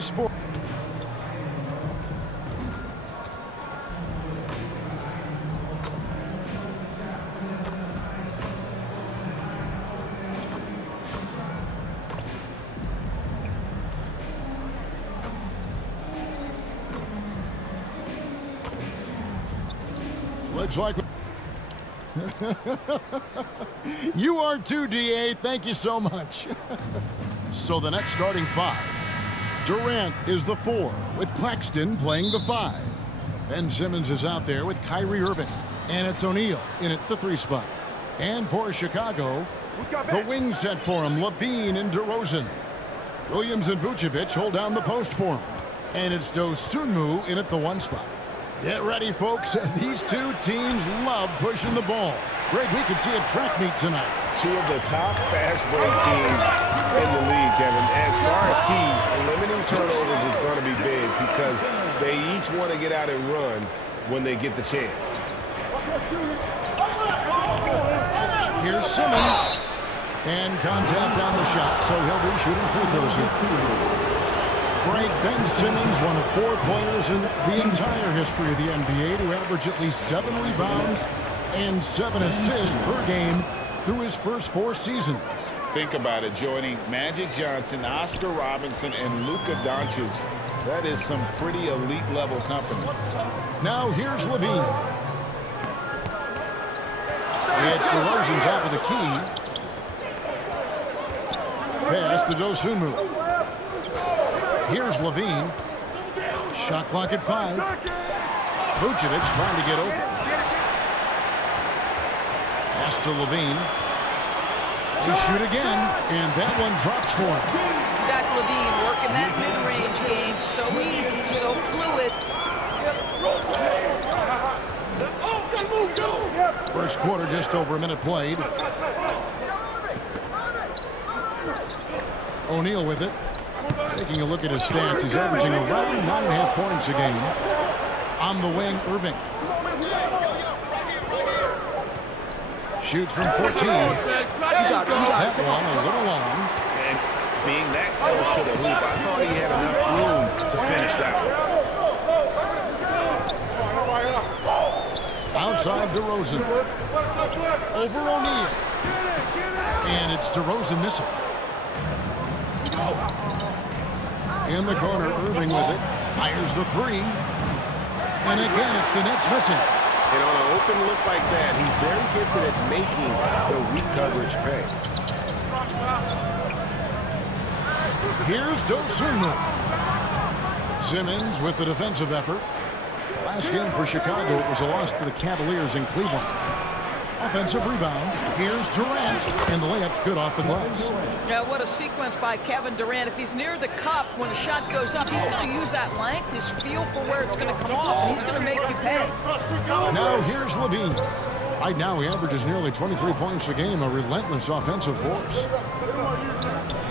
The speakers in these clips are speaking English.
EA Sports. Looks like you are too, DA. Thank you so much. So the next starting five. Durant is the 4, with Claxton playing the 5. Ben Simmons is out there with Kyrie Irving. And it's O'Neal in at the 3 spot. And for Chicago, the wing set for him, Levine and DeRozan. Williams and Vucevic hold down the post for him. And it's Dosunmu in at the 1 spot. Get ready, folks. These two teams love pushing the ball. Greg, we could see a track meet tonight. 2 of the top fast break teams in the league, Kevin. As far as keys, limiting turnovers is going to be big because they each want to get out and run when they get the chance. Here's Simmons. And contact on the shot, so he'll be shooting free throws here. Greg, Ben Simmons, one of 4 players in the entire history of the NBA to average at least 7 rebounds and 7 assists per game through his first 4 seasons. Think about it, joining Magic Johnson, Oscar Robertson, and Luka Doncic. That is some pretty elite-level company. Now here's Levine. It's DeRozan top of the key. Pass to Dosunmu. Here's Levine. Shot clock at 5. Vucevic trying to get open. Pass to Levine. They shoot again, and that one drops for him. Zach Levine working that mid-range game. So easy, so fluid. First quarter, just over a minute played. O'Neal with it. Taking a look at his stats, he's averaging around 9.5 points a game. On the wing, Irving. Shoots from 14. That one a little long. And being that close to the hoop, I thought he had enough room to finish that one. Outside DeRozan. Over O'Neal. And it's DeRozan missing. In the corner, Irving with it. Fires the 3. And again, it's the Nets missing. And on an open look like that, he's very gifted at making the weak coverage pay. Here's Dosunmu. Simmons with the defensive effort. Last game for Chicago, it was a loss to the Cavaliers in Cleveland. Offensive rebound. Here's Durant, and the layup's good off the glass. Yeah, what a sequence by Kevin Durant. If he's near the cup when a shot goes up, he's going to use that length, his feel for where it's going to come off, and he's going to make you pay. Now here's Levine. Right now he averages nearly 23 points a game, a relentless offensive force.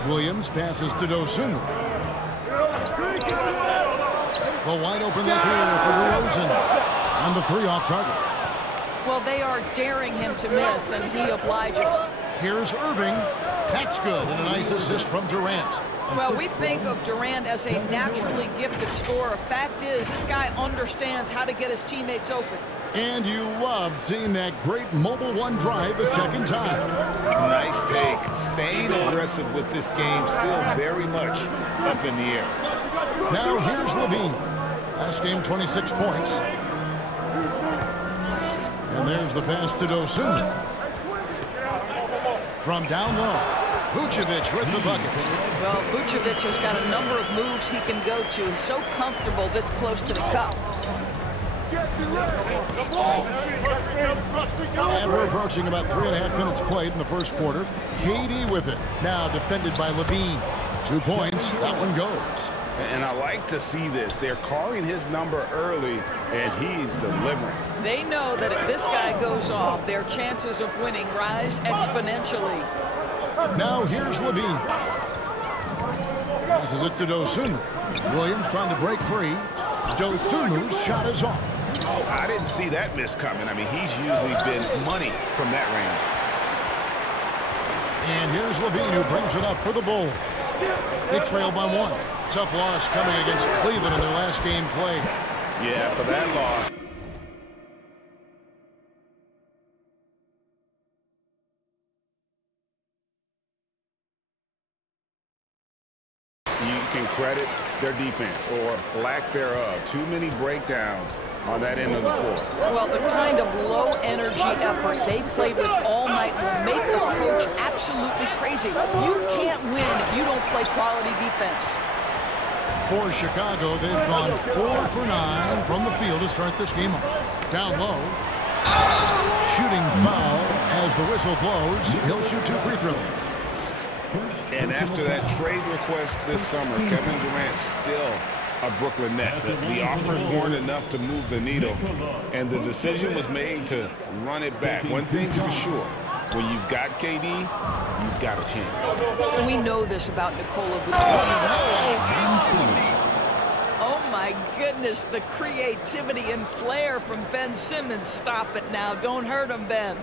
Williams passes to Dosunmu. The wide open look here for DeRozan on the 3 off target. Well, they are daring him to miss, and he obliges. Here's Irving. That's good, and a nice assist from Durant. Well, we think of Durant as a naturally gifted scorer. Fact is, this guy understands how to get his teammates open. And you love seeing that great mobile 1 drive a second time. Nice take. Staying aggressive with this game, still very much up in the air. Now here's Levine. Last game, 26 points. And there's the pass to Dosunmu. From down low, Vucevic with the bucket. Well, Vucevic has got a number of moves he can go to. He's so comfortable this close to the cup. And we're approaching about 3.5 minutes played in the first quarter. KD with it. Now defended by Levine. 2 points. That one goes. And I like to see this. They're calling his number early, and he's delivering. They know that if this guy goes off, their chances of winning rise exponentially. Now here's Levine. Passes it to Dosunmu. Williams trying to break free. Dosunmu's shot is off. Oh, I didn't see that miss coming. I mean, he's usually been money from that range. And here's Levine who brings it up for the Bulls. They trail by 1. Tough loss coming against Cleveland in their last game played. Yeah, for that loss. You can credit their defense or lack thereof. Too many breakdowns on that end of the floor. Well, the kind of low-energy effort they played with all night will make the coach absolutely crazy. You can't win if you don't play quality defense. For Chicago, they've gone 4 for 9 from the field to start this game off. Down low. Shooting foul as the whistle blows. He'll shoot 2 free throws. And after that trade request this summer, Kevin Durant's still a Brooklyn Net. The offers weren't enough to move the needle, and the decision was made to run it back. One thing's for sure, when you've got KD, you've got a chance. We know this about Nikola Vucevic. Oh my goodness, the creativity and flair from Ben Simmons. Stop it now. Don't hurt him, Ben.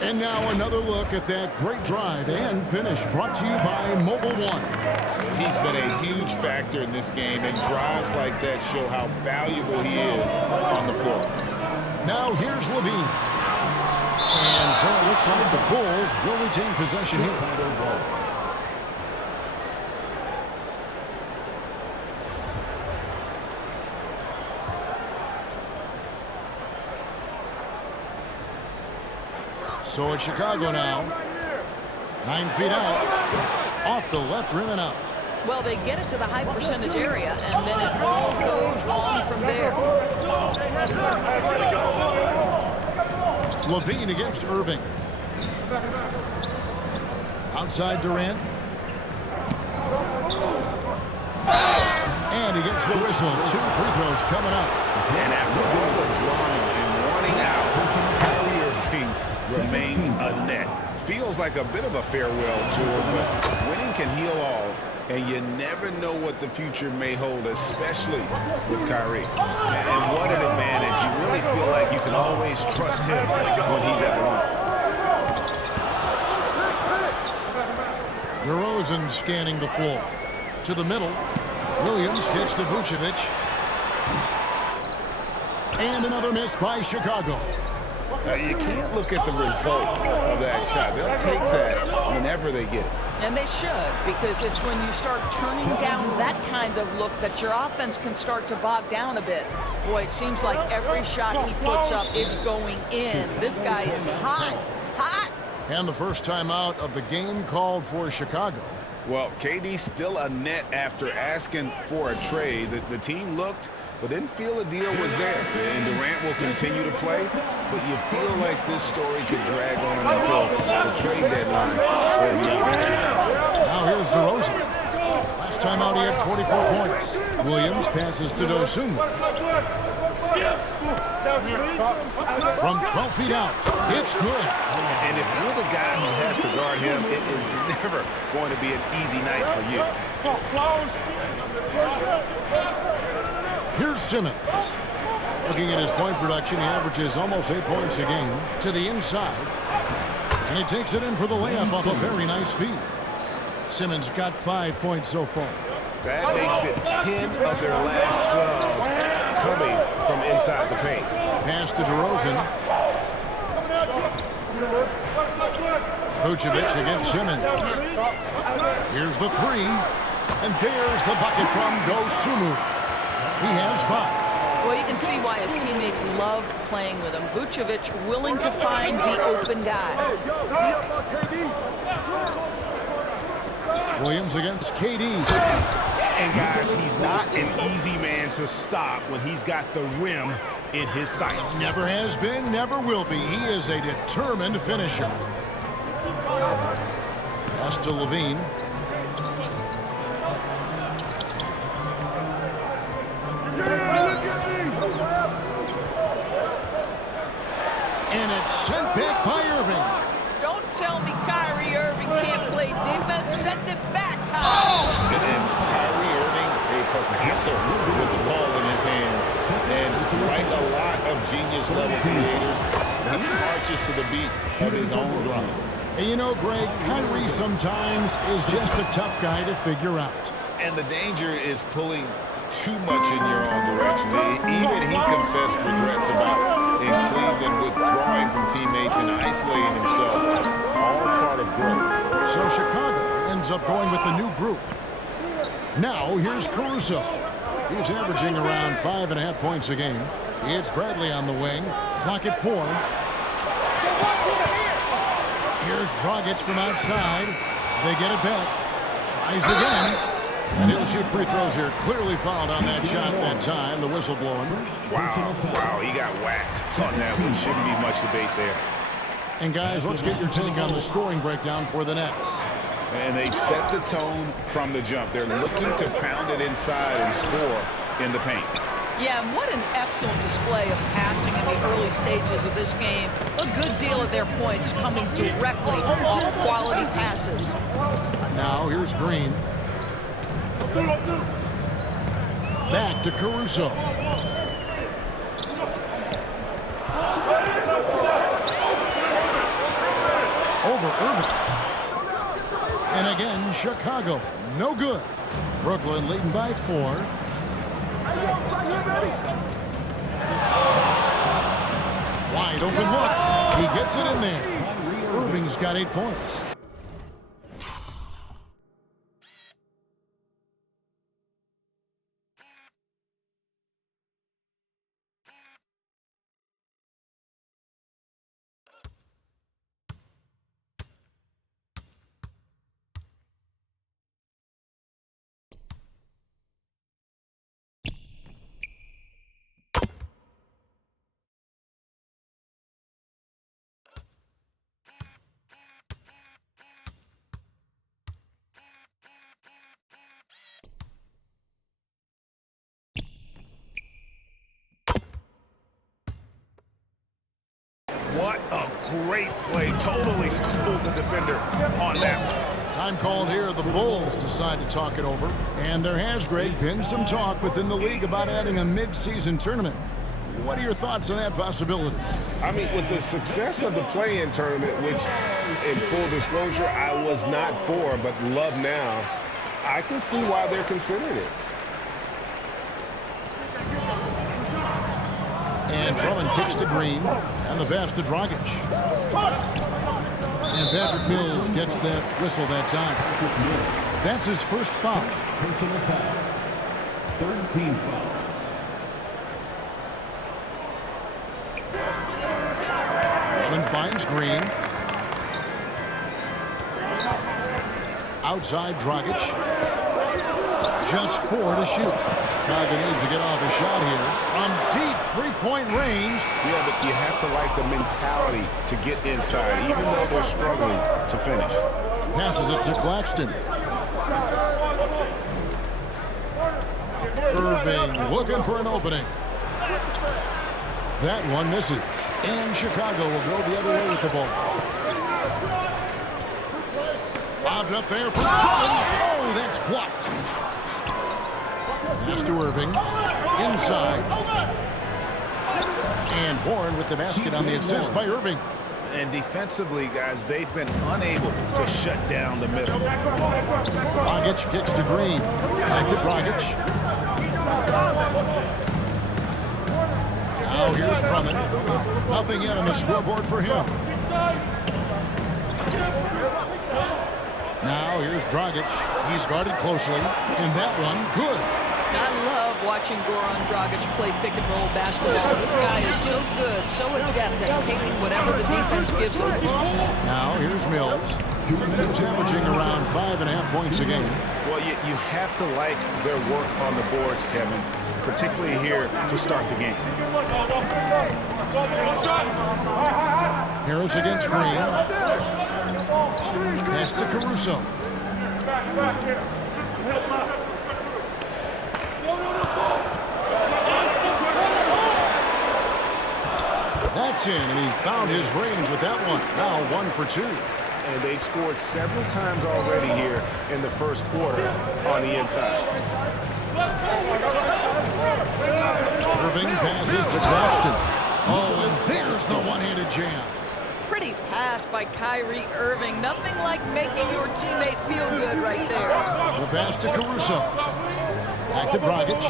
And now another look at that great drive and finish brought to you by Mobile One. He's been a huge factor in this game, and drives like that show how valuable he is on the floor. Now here's Levine. And so it looks like the Bulls will retain possession here. So it's Chicago now. 9 feet out. Off the left rim and out. Well, they get it to the high percentage area, and then it all goes wrong from there. Levine against Irving. Outside Durant. And he gets the whistle. 2 free throws coming up. And after all the drama and running out, Kyrie Irving remains a net. Feels like a bit of a farewell tour, but winning can heal all, and you never know what the future may hold, especially with Kyrie. And what an advantage. You really feel like you can always trust him when he's at the line. DeRozan scanning the floor. To the middle. Williams kicks to Vucevic. And another miss by Chicago. You can't look at the result of that shot. They'll take that whenever they get it. And they should, because it's when you start turning down that kind of look that your offense can start to bog down a bit. Boy, it seems like every shot he puts up, it's going in. This guy is hot, hot. And the first timeout of the game called for Chicago. Well, KD's still a net after asking for a trade. The team looked, but didn't feel a deal was there. And Durant will continue to play, but you feel like this story could drag on until the trade deadline. Now here's DeRozan. Last time out he had 44 points. Williams passes to Dosunmu. From 12 feet out, it's good. And if you're the guy who has to guard him, it is never going to be an easy night for you. Here's Simmons. Looking at his point production, he averages almost 8 points a game. To the inside. And he takes it in for the layup off a very nice feed. Simmons got 5 points so far. That makes it 10 of their last 12 coming from inside the paint. Pass to DeRozan. Vucevic against Simmons. Here's the 3. And there's the bucket from Dosunmu. He has 5. Well, you can see why his teammates love playing with him. Vucevic willing to find the open guy. Williams against KD. And guys, he's not an easy man to stop when he's got the rim in his sights. Never has been, never will be. He is a determined finisher. Pass to Levine. And it's sent back by Irving. Don't tell me Kyrie Irving can't play defense. Send it back, Kyrie. And then Kyrie Irving, a professor with the ball in his hands. And like a lot of genius-level creators, he marches to the beat of his own drum. And you know, Greg, Kyrie sometimes is just a tough guy to figure out. And the danger is pulling too much in your own direction. Even he confessed regrets about in Cleveland withdrawing from teammates and isolating himself. All part of growth. So Chicago ends up going with the new group. Now here's Caruso. He's averaging around 5.5 points a game. It's Bradley on the wing. Clock at 4. Here's Dragic from outside. They get it back. Tries again. And he'll shoot free throws here. Clearly fouled on that shot that time. The whistle blowing. Wow, he got whacked on that one. Shouldn't be much debate there. And guys, let's get your take on the scoring breakdown for the Nets. And they've set the tone from the jump. They're looking to pound it inside and score in the paint. Yeah, and what an excellent display of passing in the early stages of this game. A good deal of their points coming directly off quality passes. Now here's Green. Back to Caruso. Over Irving. And again, Chicago. No good. Brooklyn leading by 4. Wide open look. He gets it in there. Irving's got 8 points. What a great play. Totally schooled the defender on that one. Time called here. The Bulls decide to talk it over. And there has, Greg, been some talk within the league about adding a mid-season tournament. What are your thoughts on that possibility? I mean, with the success of the play-in tournament, which, in full disclosure, I was not for, but love now, I can see why they're considering it. And Drummond kicks to Green, and the pass to Dragic. And Patrick Mills gets that whistle that time. That's his first foul. Personal foul. Third team foul. Drummond finds Green. Outside Dragic. Just 4 to shoot. Chicago needs to get off a shot here. From deep three-point range. Yeah, but you have to like the mentality to get inside, even though they're struggling to finish. Passes it to Claxton. Irving looking for an opening. That one misses. And Chicago will go the other way with the ball. Bobbed up there for Drummond. Oh, that's blocked. Pass to Irving. Inside. And Warren with the basket on the assist by Irving. And defensively, guys, they've been unable to shut down the middle. Dragic kicks to Green. Back to Dragic. Now here's Drummond. Nothing yet on the scoreboard for him. Now here's Dragic. He's guarded closely. And that one, good. I love watching Goran Dragic play pick and roll basketball. This guy is so good, so adept at taking whatever the defense gives him. Now here's Mills. He's averaging around 5.5 points a game. Well, you have to like their work on the boards, Kevin, particularly here to start the game. Harris against Green. Pass to Caruso. That's in, and he found his range with that one. Now 1 for 2. And they've scored several times already here in the first quarter on the inside. Irving passes to Claxton. Oh, and there's the one-handed jam. Pretty pass by Kyrie Irving. Nothing like making your teammate feel good right there. The pass to Caruso. Back to Dragic.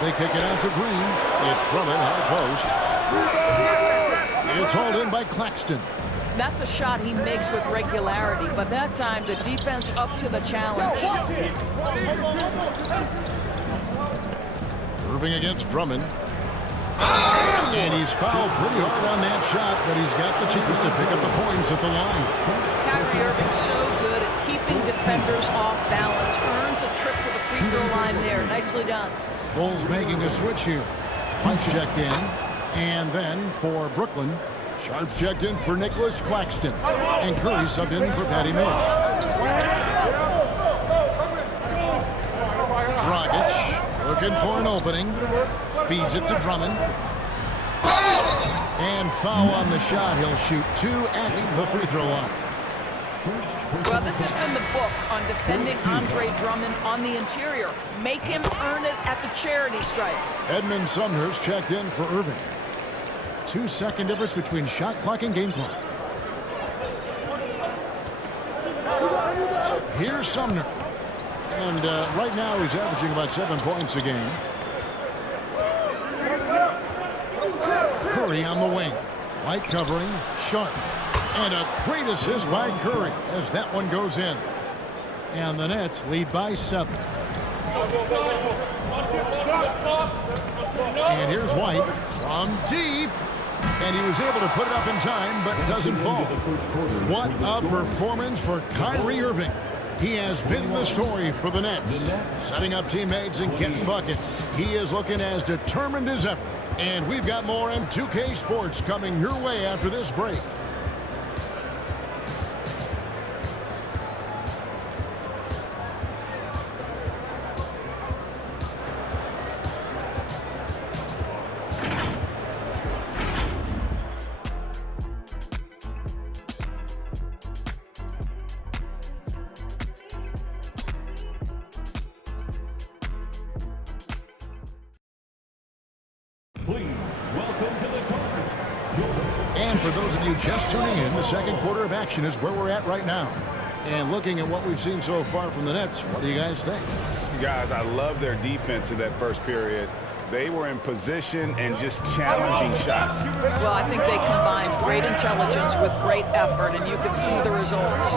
They kick it out to Green. It's from it, high post. It's hauled in by Claxton. That's a shot he makes with regularity, but that time the defense up to the challenge. Irving against Drummond. And he's fouled pretty hard on that shot, but he's got the chance to pick up the points at the line. Kyrie Irving so good at keeping defenders off balance. Earns a trip to the free throw line there. Nicely done. Bulls making a switch here. White's checked in. And then for Brooklyn, Sharp's checked in for Nicholas Claxton. And Curry subbed in for Patty Mills. Dragic looking for an opening. Feeds it to Drummond. And foul on the shot. He'll shoot 2 at the free throw line. Well, this has been the book on defending Andre Drummond on the interior. Make him earn it at the charity stripe. Edmund Sumner's checked in for Irving. 2-second difference between shot clock and game clock. Here's Sumner. And right now he's averaging about 7 points a game. Curry on the wing. White covering. Sharp. And a great assist by Curry as that one goes in. And the Nets lead by 7. And here's White from deep. And he was able to put it up in time, but doesn't fall. What a performance for Kyrie Irving. He has been the story for the Nets. Setting up teammates and getting buckets. He is looking as determined as ever. And we've got more M2K Sports coming your way after this break. And for those of you just tuning in, the second quarter of action is where we're at right now. And looking at what we've seen so far from the Nets, what do you guys think? Guys, I love their defense in that first period. They were in position and just challenging shots. Well, I think they combined great intelligence with great effort, and you can see the results.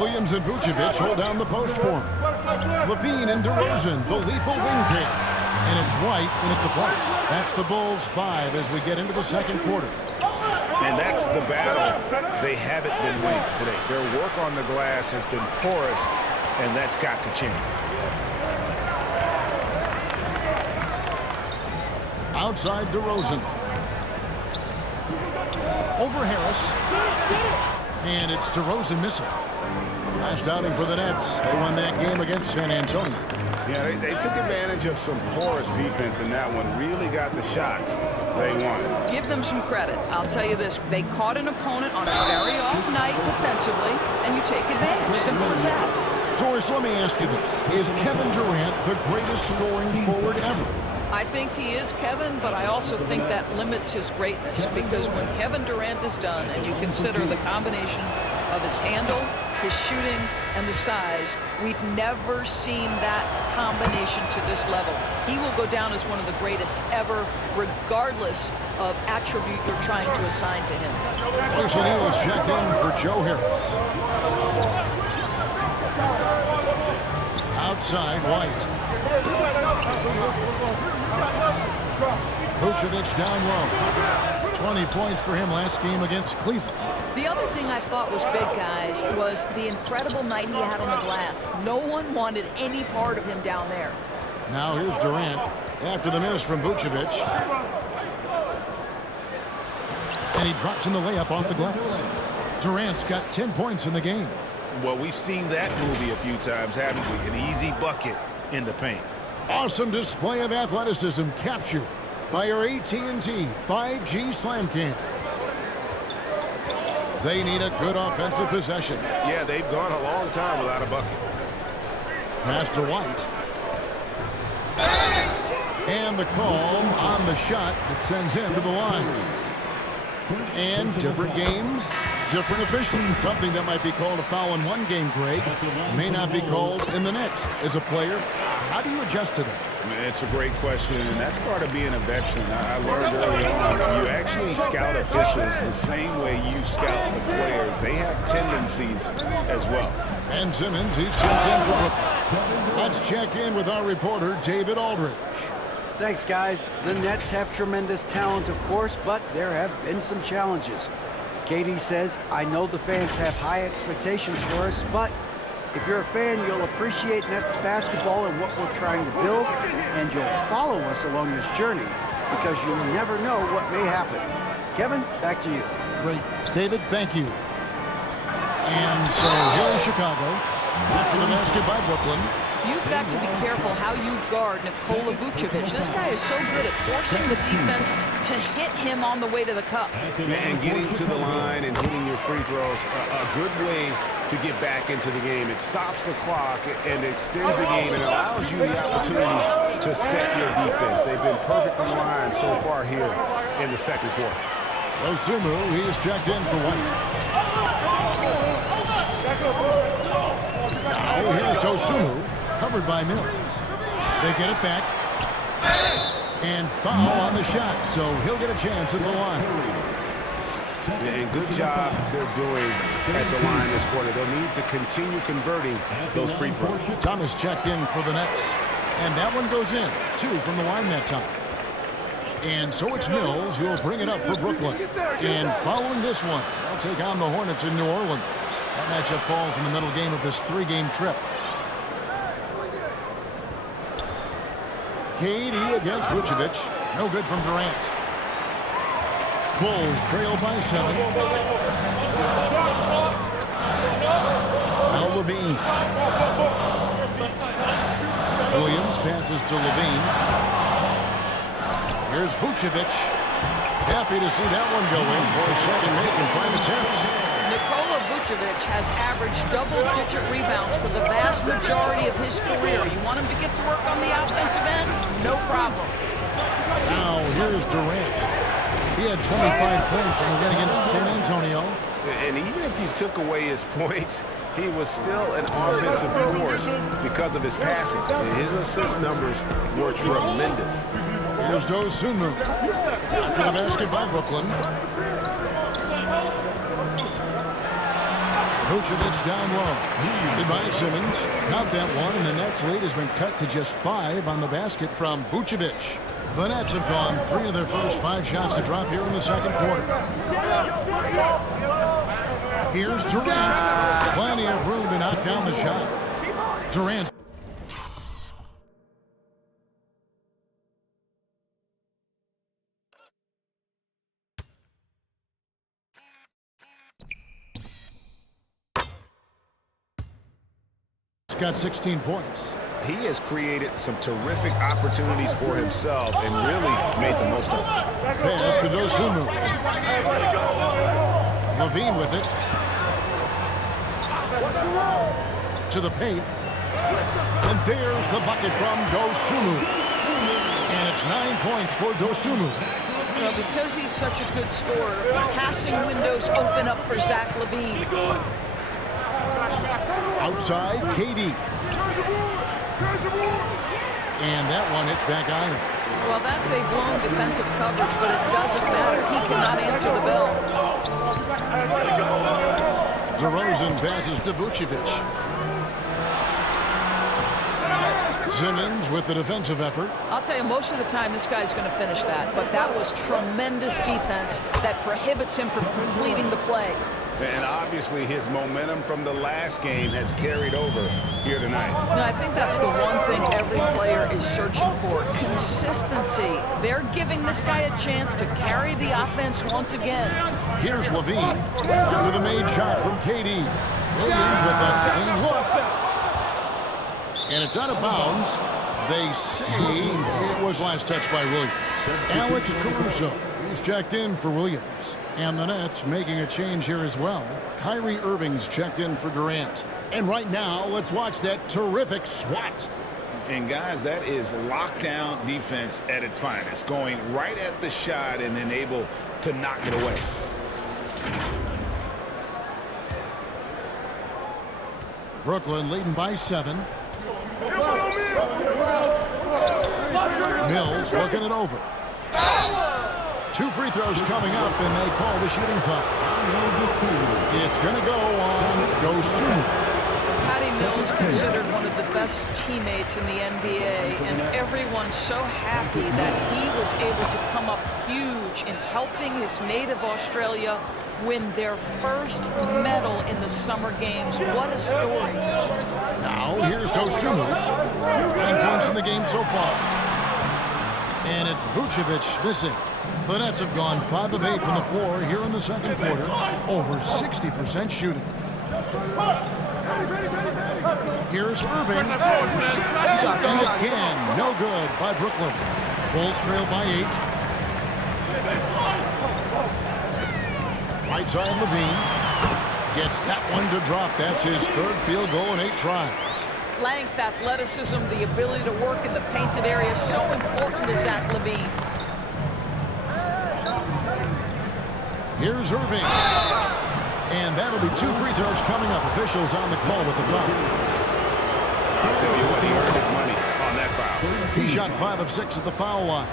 Williams and Vucevic hold down the post for him. Levine and DeRozan, the lethal wing pair. And it's White in at the point. That's the Bulls 5 as we get into the second quarter. And that's the battle they haven't been winning today. Their work on the glass has been porous, and that's got to change. Outside DeRozan. Over Harris. And it's DeRozan missing. Last outing for the Nets. They won that game against San Antonio. Yeah, they took advantage of some porous defense in that one. Really got the shots they wanted. Give them some credit. I'll tell you this. They caught an opponent on a very off night defensively, and you take advantage. Simple as that. Doris, let me ask you this. Is Kevin Durant the greatest scoring forward ever? I think he is, Kevin, but I also think that limits his greatness, because when Kevin Durant is done and you consider the combination of his handle, his shooting, and the size, we've never seen that combination to this level. He will go down as one of the greatest ever, regardless of attribute you're trying to assign to him. Royce O'Neal's checked in for Joe Harris. Outside, White. Vucevic down low. 20 points for him last game against Cleveland. The other thing I thought was big, guys, was the incredible night he had on the glass. No one wanted any part of him down there. Now here's Durant after the miss from Vucevic. And he drops in the layup off the glass. Durant's got 10 points in the game. Well, we've seen that movie a few times, haven't we? An easy bucket in the paint. Awesome display of athleticism captured by our AT&T 5G Slam Cam. They need a good offensive possession. Yeah, they've gone a long time without a bucket. Pass to White. And the call on the shot that sends him to the line. And different games, different officials. Something that might be called a foul in one game, Greg, may not be called in the next. As a player, how do you adjust to that? It's a great question, and that's part of being a veteran. I learned early on, you actually scout officials the same way you scout the players. They have tendencies as well. Ben Simmons, he's checked in for Brooklyn. Let's check in with our reporter, David Aldridge. Thanks, guys. The Nets have tremendous talent, of course, but there have been some challenges. KD says, I know the fans have high expectations for us, but if you're a fan, you'll appreciate Nets basketball and what we're trying to build, and you'll follow us along this journey because you never know what may happen. Kevin, back to you. Great. David, thank you. And so here is Chicago. After the basket by Brooklyn. You've got to be careful how you guard Nikola Vucevic. This guy is so good at forcing the defense to hit him on the way to the cup. And getting to the line and hitting your free throws, a good way to get back into the game. It stops the clock and extends the game and allows you the opportunity to set your defense. They've been perfect on the line so far here in the second quarter. Osumu, he's checked in for White. Now here's Osumu, covered by Mills. They get it back. And foul on the shot, so he'll get a chance at the line. And good job they're doing at the line this quarter. They'll need to continue converting those free throws. Thomas checked in for the Nets. And that one goes in. 2 from the line that time. And so it's Mills who will bring it up for Brooklyn. And following this one, they'll take on the Hornets in New Orleans. That matchup falls in the middle game of this 3-game trip. KD against Vucevic. No good from Durant. Bulls trail by 7. Now Levine. Williams passes to Levine. Here's Vucevic. Happy to see that one go in for a second make and find attempts. Nikola Vucevic has averaged double-digit rebounds for the vast majority of his career. You want him to get to work on the offensive end? No problem. Now here's Durant. He had 25 points in the win against San Antonio. And even if you took away his points, he was still an offensive force because of his passing. And his assist numbers were tremendous. Here's Osumu. After the basket by Brooklyn. Vucevic down low. Goodbye, Simmons. Got that one, and the Nets' lead has been cut to just 5 on the basket from Vucevic. The Nets have gone 3 of their first 5 shots to drop here in the second quarter. Here's Durant. Plenty of room to knock down the shot. Durant. Got 16 points. He has created some terrific opportunities for himself and really made the most of it. Pass to Osumu. Levine with it. To the paint. And there's the bucket from Osumu. And it's 9 points for Osumu. You know, because he's such a good scorer, passing windows open up for Zach LaVine. Outside, KD. And that one hits back iron. Well, that's a blown defensive coverage, but it doesn't matter. He cannot answer the bell. DeRozan passes to Vucevic. Simmons with the defensive effort. I'll tell you, most of the time this guy's going to finish that, but that was tremendous defense that prohibits him from completing the play. And obviously his momentum from the last game has carried over here tonight. No, I think that's the one thing every player is searching for, consistency. They're giving this guy a chance to carry the offense once again. Here's Levine after the made shot from KD. Williams with a clean look. And it's out of bounds. They say it was last touched by Williams. Alex Caruso, he's checked in for Williams. And the Nets making a change here as well. Kyrie Irving's checked in for Durant. And right now, let's watch that terrific swat. And guys, that is lockdown defense at its finest, going right at the shot and then able to knock it away. Brooklyn leading by 7. Mills looking it over. 2 free throws coming up, and they call the shooting foul. It's going to go on Dosunmu. Patty Mills considered one of the best teammates in the NBA, and everyone's so happy that he was able to come up huge in helping his native Australia win their first medal in the Summer Games. What a story. Now here's Dosunmu. 9 points in the game so far. And it's Vucevic missing. The Nets have gone 5 of 8 from the floor here in the second quarter. Over 60% shooting. Here's Irving. And again, no good by Brooklyn. Bulls trail by 8. Right side, Levine. Gets that one to drop. That's his 3rd field goal in 8 tries. Length, athleticism, the ability to work in the painted area, so important to Zach Levine. Here's Irving. And that'll be 2 free throws coming up. Officials on the call with the foul. I'll tell you what, he earned his money on that foul. He shot 5 of 6 at the foul line.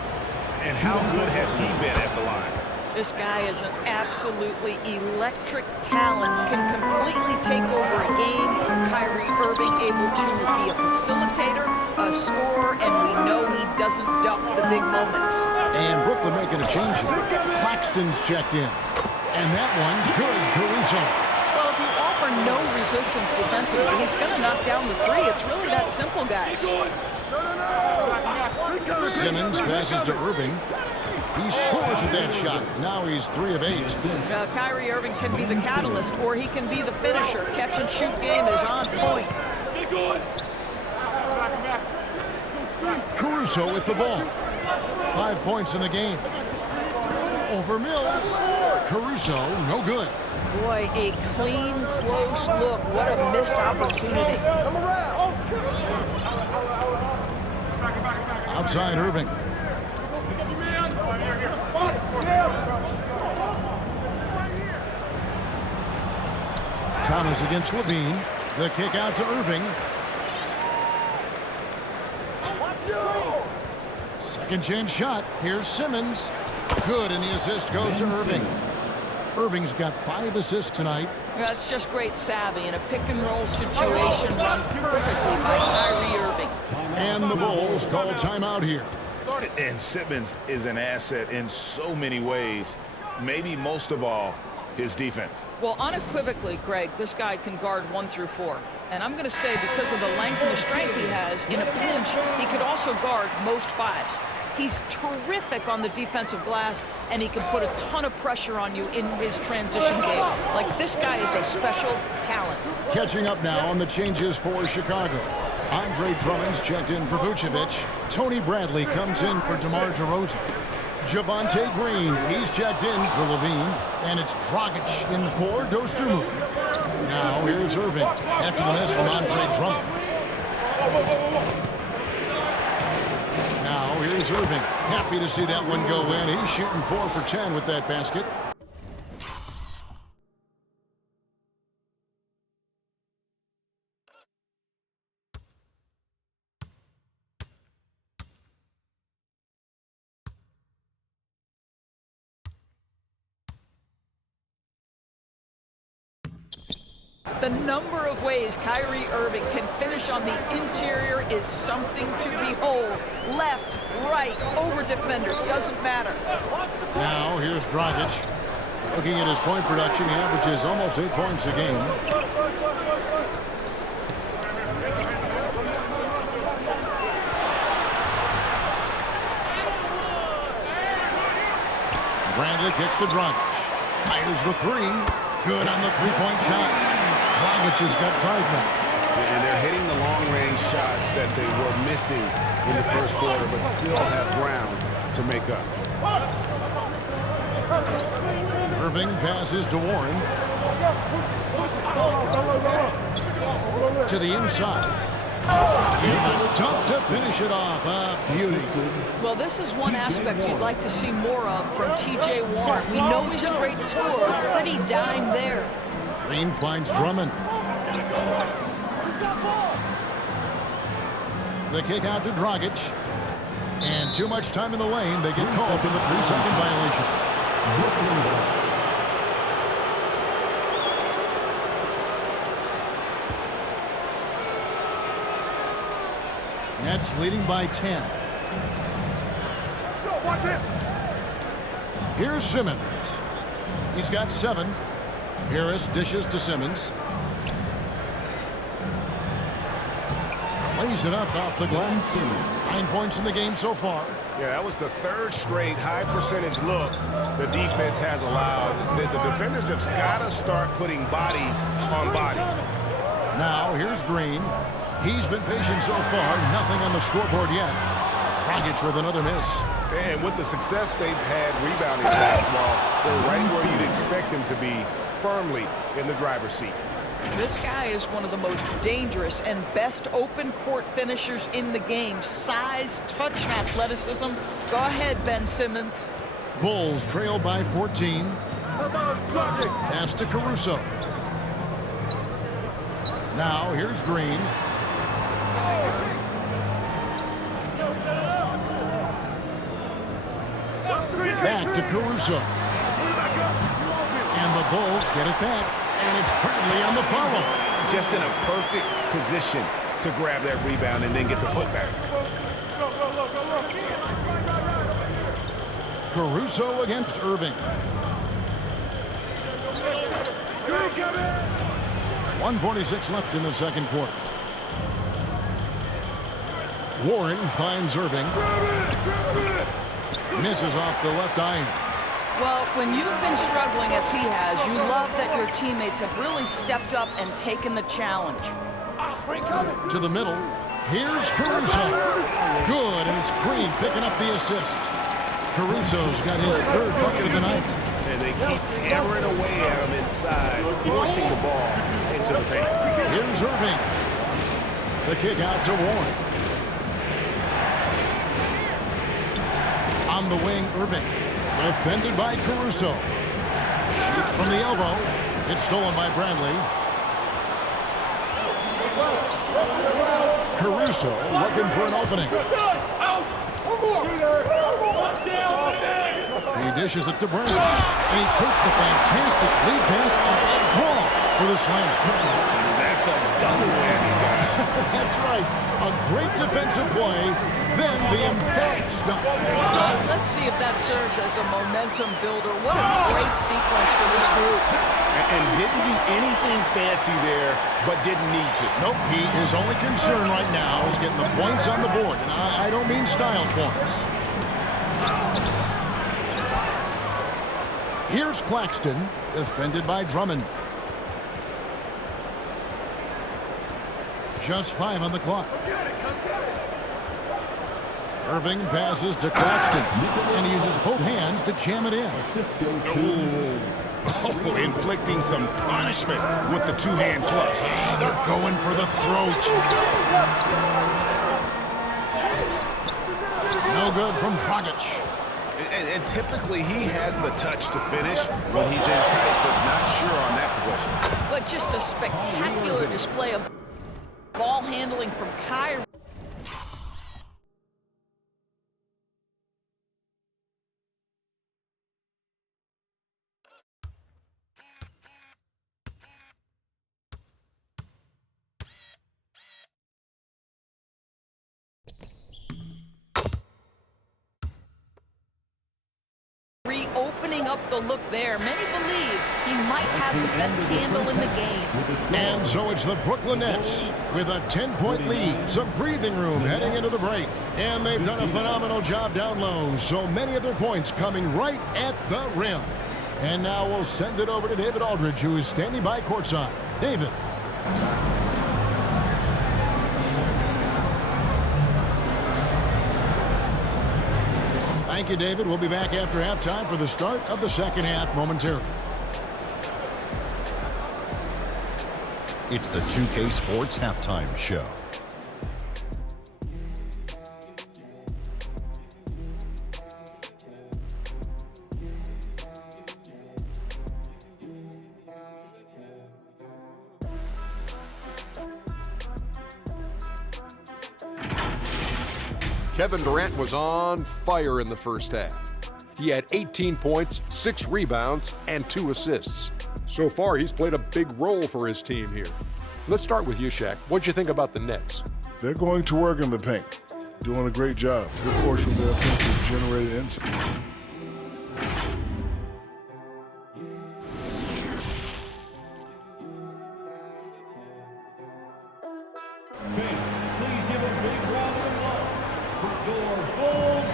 And how good has he been at the line? This guy is an absolutely electric talent, can completely take over a game. Kyrie Irving able to be a facilitator, a scorer, and we know he doesn't duck the big moments. And Brooklyn making a change here. Claxton's checked in. And that one's good, Caruso. Well, if you offer no resistance defensively, he's going to knock down the 3. It's really that simple, guys. Simmons passes to Irving. He scores with that shot. Now he's 3 of 8. Kyrie Irving can be the catalyst, or he can be the finisher. Catch and shoot game is on point. Caruso with the ball. 5 points in the game. Over Mills. Caruso, no good. Boy, a clean, close look. What a missed opportunity. Come around. Outside Irving. Thomas against Levine. The kick out to Irving. Second chance shot. Here's Simmons. Good, and the assist goes to Irving. Irving's got 5 assists tonight. That's just great savvy in a pick-and-roll situation run perfectly by Kyrie Irving. And the Bulls call timeout here. And Simmons is an asset in so many ways. Maybe most of all, his defense. Well, unequivocally, Greg, this guy can guard 1 through 4. And I'm going to say because of the length and the strength he has, in a pinch, he could also guard most 5s. He's terrific on the defensive glass, and he can put a ton of pressure on you in his transition game. Like, this guy is a special talent. Catching up now on the changes for Chicago. Andre Drummond's checked in for Vucevic. Tony Bradley comes in for DeMar DeRozan. Javonte Green, he's checked in for Levine. And it's Dragic in for Dosunmu. Now here's Irving after the miss from Andre Drummond. Now here's Irving. Happy to see that one go in. He's shooting 4 for 10 with that basket. The number of ways Kyrie Irving can finish on the interior is something to behold. Left, right, over defenders, doesn't matter. Now here's Dragic. Looking at his point production, he averages almost 8 points a game. Bradley kicks to Dragic. Fires the 3. Good on the 3-point shot. Dragic has got 5 now. And they're hitting the long-range shots that they were missing in the first quarter, but still have ground to make up. Irving passes to Warren. To the inside. And the dunk to finish it off. A beauty. Well, this is one aspect you'd like to see more of from T.J. Warren. We know he's a great scorer. Pretty dime there. Green finds Drummond. The kick out to Dragic. And too much time in the lane. They get called for the 3-second violation. Nets leading by 10. Watch it. Here's Simmons. He's got 7. Harris dishes to Simmons. Lays it up off the glass. 9 points in the game so far. Yeah, that was the third straight high percentage look the defense has allowed. The defenders have got to start putting bodies on bodies. Now here's Green. He's been patient so far. Nothing on the scoreboard yet. Dragic with another miss. And with the success they've had rebounding basketball, they're right where you'd expect them to be, firmly in the driver's seat. This guy is one of the most dangerous and best open court finishers in the game. Size, touch, athleticism. Go ahead, Ben Simmons. Bulls trail by 14. Pass to Caruso. Now here's Green. Back to Caruso. And the Bulls get it back. And it's Bradley on the follow. Just in a perfect position to grab that rebound and then get the putback. Caruso against Irving. 1:46 left in the second quarter. Warren finds Irving. Misses off the left iron. Well, when you've been struggling as he has, you love that your teammates have really stepped up and taken the challenge. To the middle. Here's Caruso. Good, and it's Green picking up the assist. Caruso's got his 3rd bucket of the night. And they keep hammering away at him inside, forcing the ball into the paint. Here's Irving. The kick out to Warren. On the wing, Irving. Defended by Caruso. Shoots from the elbow. It's stolen by Bradley. Caruso looking for an opening. He dishes it to Bradley. And he takes the fantastic lead pass up strong for the slam. That's a double whammy, guys. That's right. A great defensive play, then the emphatic stop. Let's see if that serves as a momentum builder. What a great sequence for this group. And didn't do anything fancy there, but didn't need to. Nope, his only concern right now is getting the points on the board. And I don't mean style points. Here's Claxton, defended by Drummond. Just 5 on the clock. Irving passes to Claxton, and he uses both hands to jam it in. Oh, inflicting some punishment with the 2-hand flush. They're going for the throat. No good from Dragic. And typically he has the touch to finish when he's in tight, but not sure on that possession. But just a spectacular display of ball handling from Kyrie. Opening up the look there. Many believe he might have the best handle in the game. And so it's the Brooklyn Nets with a 10-point lead. Some breathing room heading into the break. And they've done a phenomenal job down low. So many of their points coming right at the rim. And now we'll send it over to David Aldridge, who is standing by courtside. David. Thank you, David. We'll be back after halftime for the start of the second half momentarily. It's the 2K Sports Halftime Show. Kevin Durant was on fire in the first half. He had 18 points, 6 rebounds, and 2 assists. So far, he's played a big role for his team here. Let's start with you, Shaq. What'd you think about the Nets? They're going to work in the paint, doing a great job. Good portion of their offense is generated inside.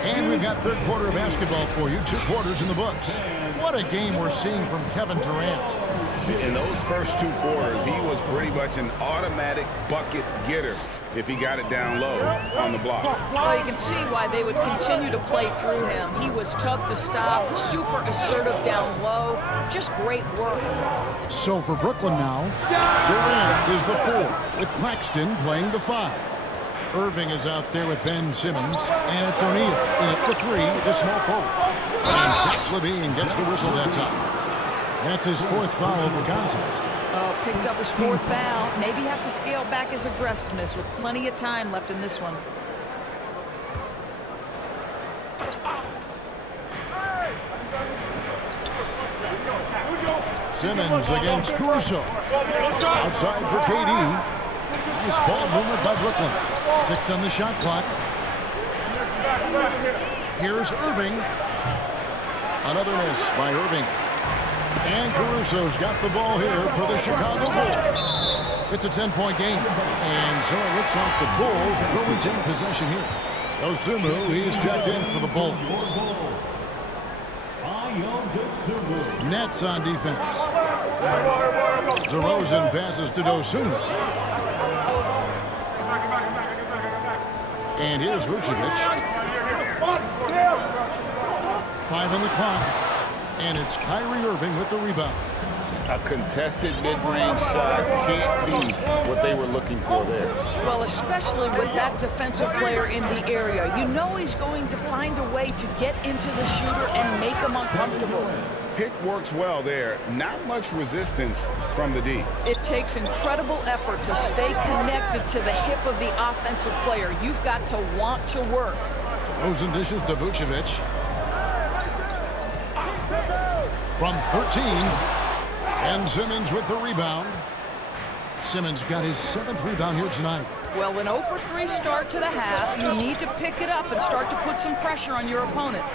And we've got third quarter of basketball for you. 2 quarters in the books. What a game we're seeing from Kevin Durant. In those first 2 quarters, he was pretty much an automatic bucket getter if he got it down low on the block. Well, you can see why they would continue to play through him. He was tough to stop, super assertive down low. Just great work. So for Brooklyn now, Durant is the 4, with Claxton playing the 5. Irving is out there with Ben Simmons, and it's O'Neal in at the 3, the small forward. And Zach LaVine gets the whistle that time. That's his 4th foul of the contest. Oh, picked up his 4th foul. Maybe have to scale back his aggressiveness with plenty of time left in this one. Simmons against Caruso. Outside for KD. Nice ball movement by Brooklyn. 6 on the shot clock. Here's Irving. Another miss by Irving. And Caruso's got the ball here for the Chicago Bulls. It's a 10-point game. And so it looks like the Bulls will retain possession here. Dosunmu, he's checked in for the Bulls. Nets on defense. DeRozan passes to Dosunmu. And here's Vucevic. 5 on the clock. And it's Kyrie Irving with the rebound. A contested mid-range shot can't be what they were looking for there. Well, especially with that defensive player in the area. You know he's going to find a way to get into the shooter and make him uncomfortable. Pick works well there. Not much resistance from the D. It takes incredible effort to stay connected to the hip of the offensive player. You've got to want to work. DeRozan dishes to Vucevic. From 13, and Simmons with the rebound. Simmons got his 7th rebound here tonight. Well, an 0-for-3 start to the half. You need to pick it up and start to put some pressure on your opponent.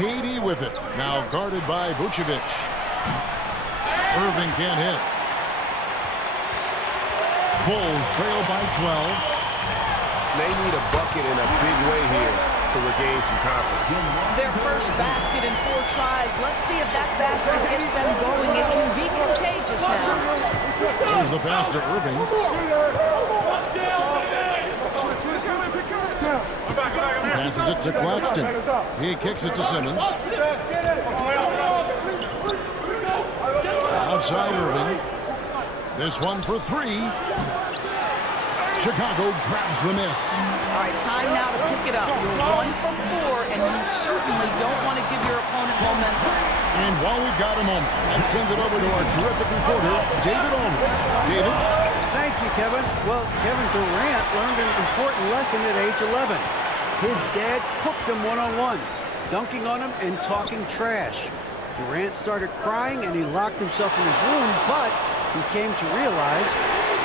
KD with it. Now guarded by Vucevic. Irving can't hit. Bulls trail by 12. They need a bucket in a big way here to regain some confidence. Their first basket in 4 tries. Let's see if that basket gets them going. It can be contagious now. Here's the pass to Irving. Passes it to Claxton. He kicks it to Simmons. Outside Irving. This one for 3. Chicago grabs the miss. All right, time now to pick it up. You're 1 for 4, and you certainly don't want to give your opponent momentum. And while we've got a moment, let's send it over to our terrific reporter, David Ulrich. David? Thank you, Kevin. Well, Kevin Durant learned an important lesson at age 11. His dad cooked him one-on-one, dunking on him and talking trash. Durant started crying and he locked himself in his room, but he came to realize,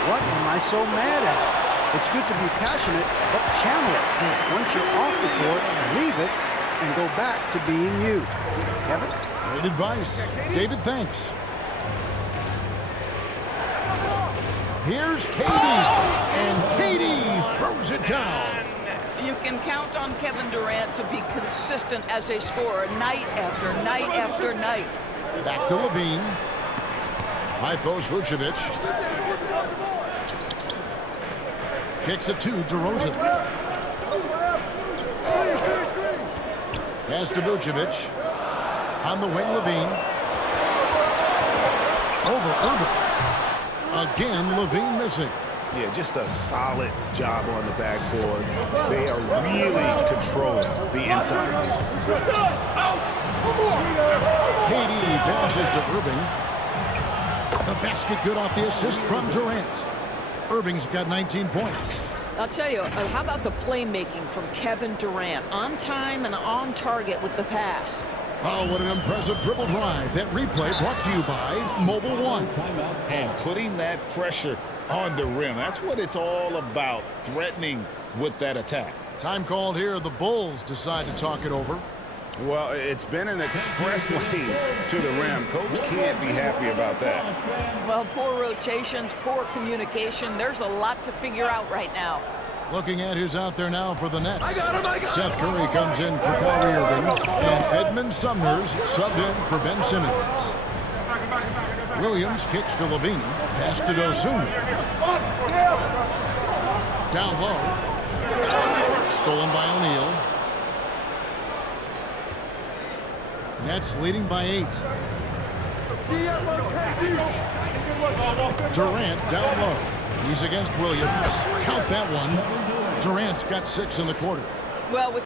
what am I so mad at? It's good to be passionate, but channel it. Once you're off the court, leave it and go back to being you. Kevin? Great advice. David, thanks. Here's KD. And KD throws it down. You can count on Kevin Durant to be consistent as a scorer night after night after night. Back to LaVine. High post Vucevic. Kicks it to DeRozan. Pass to Vucevic. On the wing, Levine. Over Irving. Again, Levine missing. Yeah, just a solid job on the backboard. They are really controlling the inside. KD passes to Irving. The basket good off the assist from Durant. Irving's got 19 points. I'll tell you, how about the playmaking from Kevin Durant? On time and on target with the pass. Oh, what an impressive dribble drive. That replay brought to you by Mobile One. And putting that pressure on the rim. That's what it's all about, threatening with that attack. Time called here. The Bulls decide to talk it over. Well, it's been an express lane to the rim. Coach can't be happy about that. Well, poor rotations, poor communication. There's a lot to figure out right now. Looking at who's out there now for the Nets. Seth Curry comes in for Kyrie Irving. And Edmund Sumner's subbed in for Ben Simmons. Williams kicks to Levine. Pass to Dosunmu. Down low. Stolen by O'Neal. Nets leading by 8. Durant down low. He's against Williams. Count that one. Durant's got 6 in the quarter. Well, with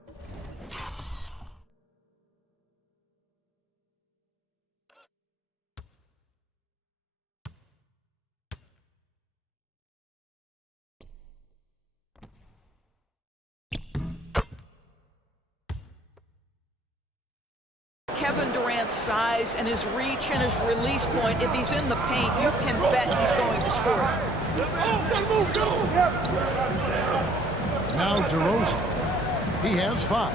Kevin Durant's size and his reach and his release point, if he's in the paint, you can bet he's going to score. Now DeRozan. He has 5.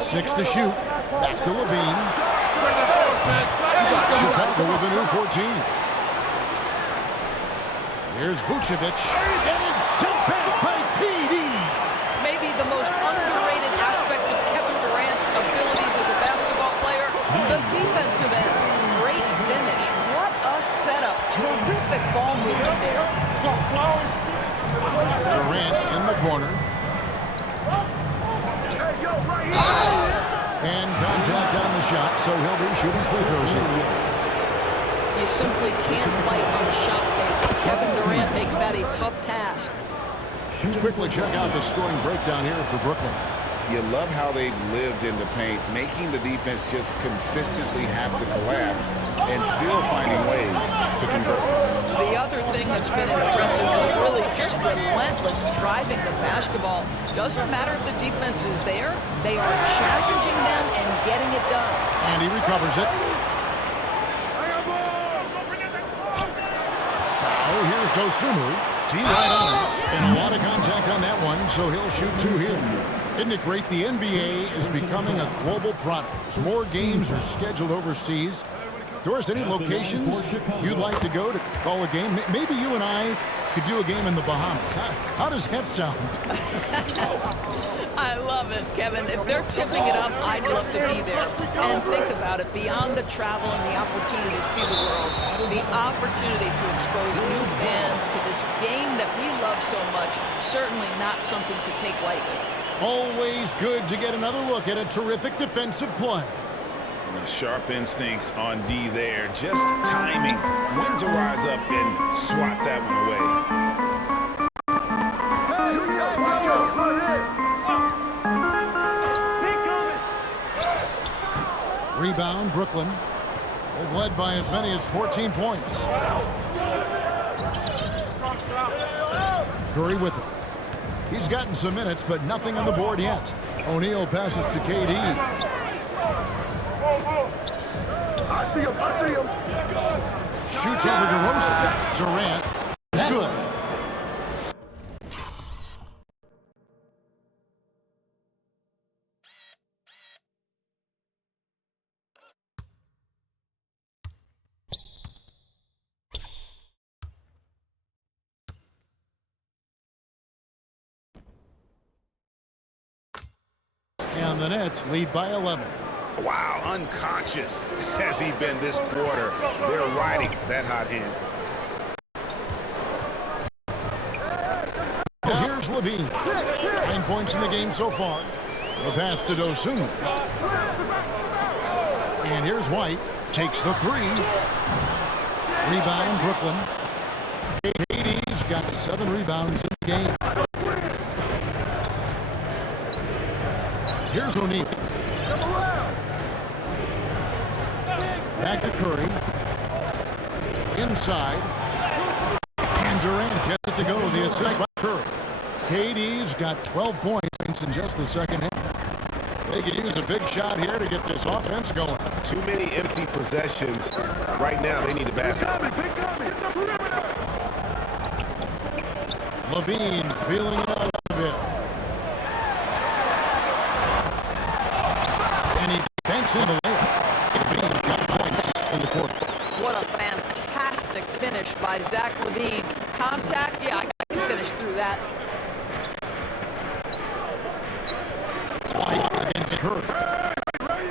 Six to shoot. Back to Levine. Chicago with a new 14. Here's Vucevic. And it's sent back by KD. Maybe the most underrated aspect of Kevin Durant's abilities as a basketball player, the defensive end. Great finish. What a setup. Terrific ball movement there. Durant in the corner. And contact on the shot, so he'll be shooting free throws here. You simply can't fight on the shot fake. Kevin Durant makes that a tough task. Let's quickly check out the scoring breakdown here for Brooklyn. You love how they've lived in the paint, making the defense just consistently have to collapse and still finding ways to convert. The other thing that's been impressive is really just relentless driving the basketball. Doesn't matter if the defense is there, they are challenging them and getting it done. And he recovers it. Oh, here's Dosunmu. Team right on. And a lot of contact on that one, so he'll shoot 2 here. Isn't it great? The NBA is becoming a global product. More games are scheduled overseas. Doris, any locations you'd like to go to call a game? Maybe you and I could do a game in the Bahamas. How does that sound? I love it, Kevin. If they're tipping it up, I'd love to be there. And think about it, beyond the travel and the opportunity to see the world, the opportunity to expose new fans to this game that we love so much, certainly not something to take lightly. Always good to get another look at a terrific defensive play. Sharp instincts on D there. Just timing when to rise up and swat that one away. Rebound, Brooklyn. They've led by as many as 14 points. Curry with it. He's gotten some minutes, but nothing on the board yet. O'Neal passes to KD. I see him. Shoots over DeRozan. Durant. It's good. And the Nets lead by 11. Wow, unconscious has he been this quarter. They're riding that hot hand. Here's LaVine. 9 points in the game so far. The pass to Dosunmu. And here's White. Takes the three. Rebound, Brooklyn. KD's got 7 rebounds in the game. Here's O'Neal. Back to Curry. Inside. And Durant gets it to go. The assist by Curry. KD's got 12 points in just the second half. They could use a big shot here to get this offense going. Too many empty possessions. Right now, they need a basket. LaVine feeling it out a bit. And he banks in the layup. LaVine got points in the quarter. What a fantastic finish by Zach LaVine. Contact, yeah, I can finish through that. White against Curry.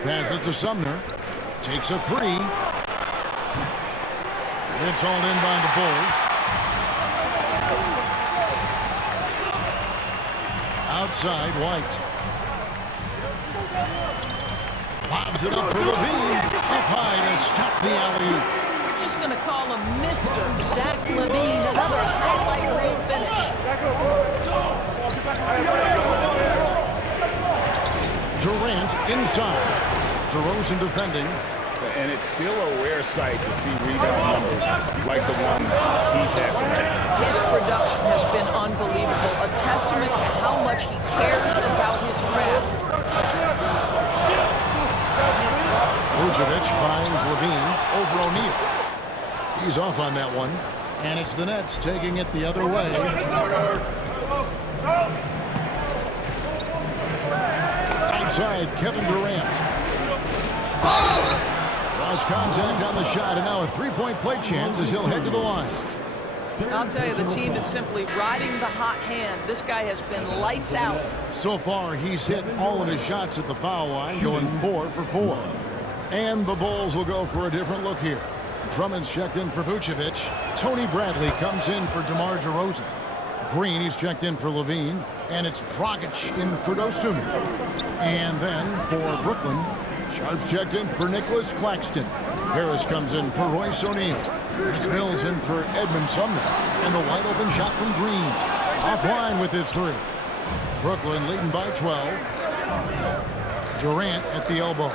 Passes to Sumner. Takes a three. It's hauled in by the Bulls. Outside, White. Lobs it up for LaVine. Up high to stop the alley-oop. We're just going to call him Mr. Zach LaVine. Another highlight reel finish. Durant inside. DeRozan defending. And it's still a rare sight to see rebound numbers like the one he's had tonight. His production has been unbelievable. A testament to how much he cares about his craft. Vucevic finds LaVine over O'Neal. He's off on that one. And it's the Nets taking it the other way. Outside, Kevin Durant. Draws contact on the shot, and now a three-point play chance as he'll head to the line. I'll tell you, the team is simply riding the hot hand. This guy has been lights out. So far, he's hit all of his shots at the foul line, going 4 for 4. And the Bulls will go for a different look here. Drummond's checked in for Vucevic. Tony Bradley comes in for DeMar DeRozan. Green, he's checked in for LaVine. And it's Dragic in for Dosunmu. And then for Brooklyn, Sharp's checked in for Nicholas Claxton. Harris comes in for Royce O'Neal. It's Mills in for Edmund Sumner. And the wide open shot from Green. Offline with his three. Brooklyn leading by 12. Durant at the elbow.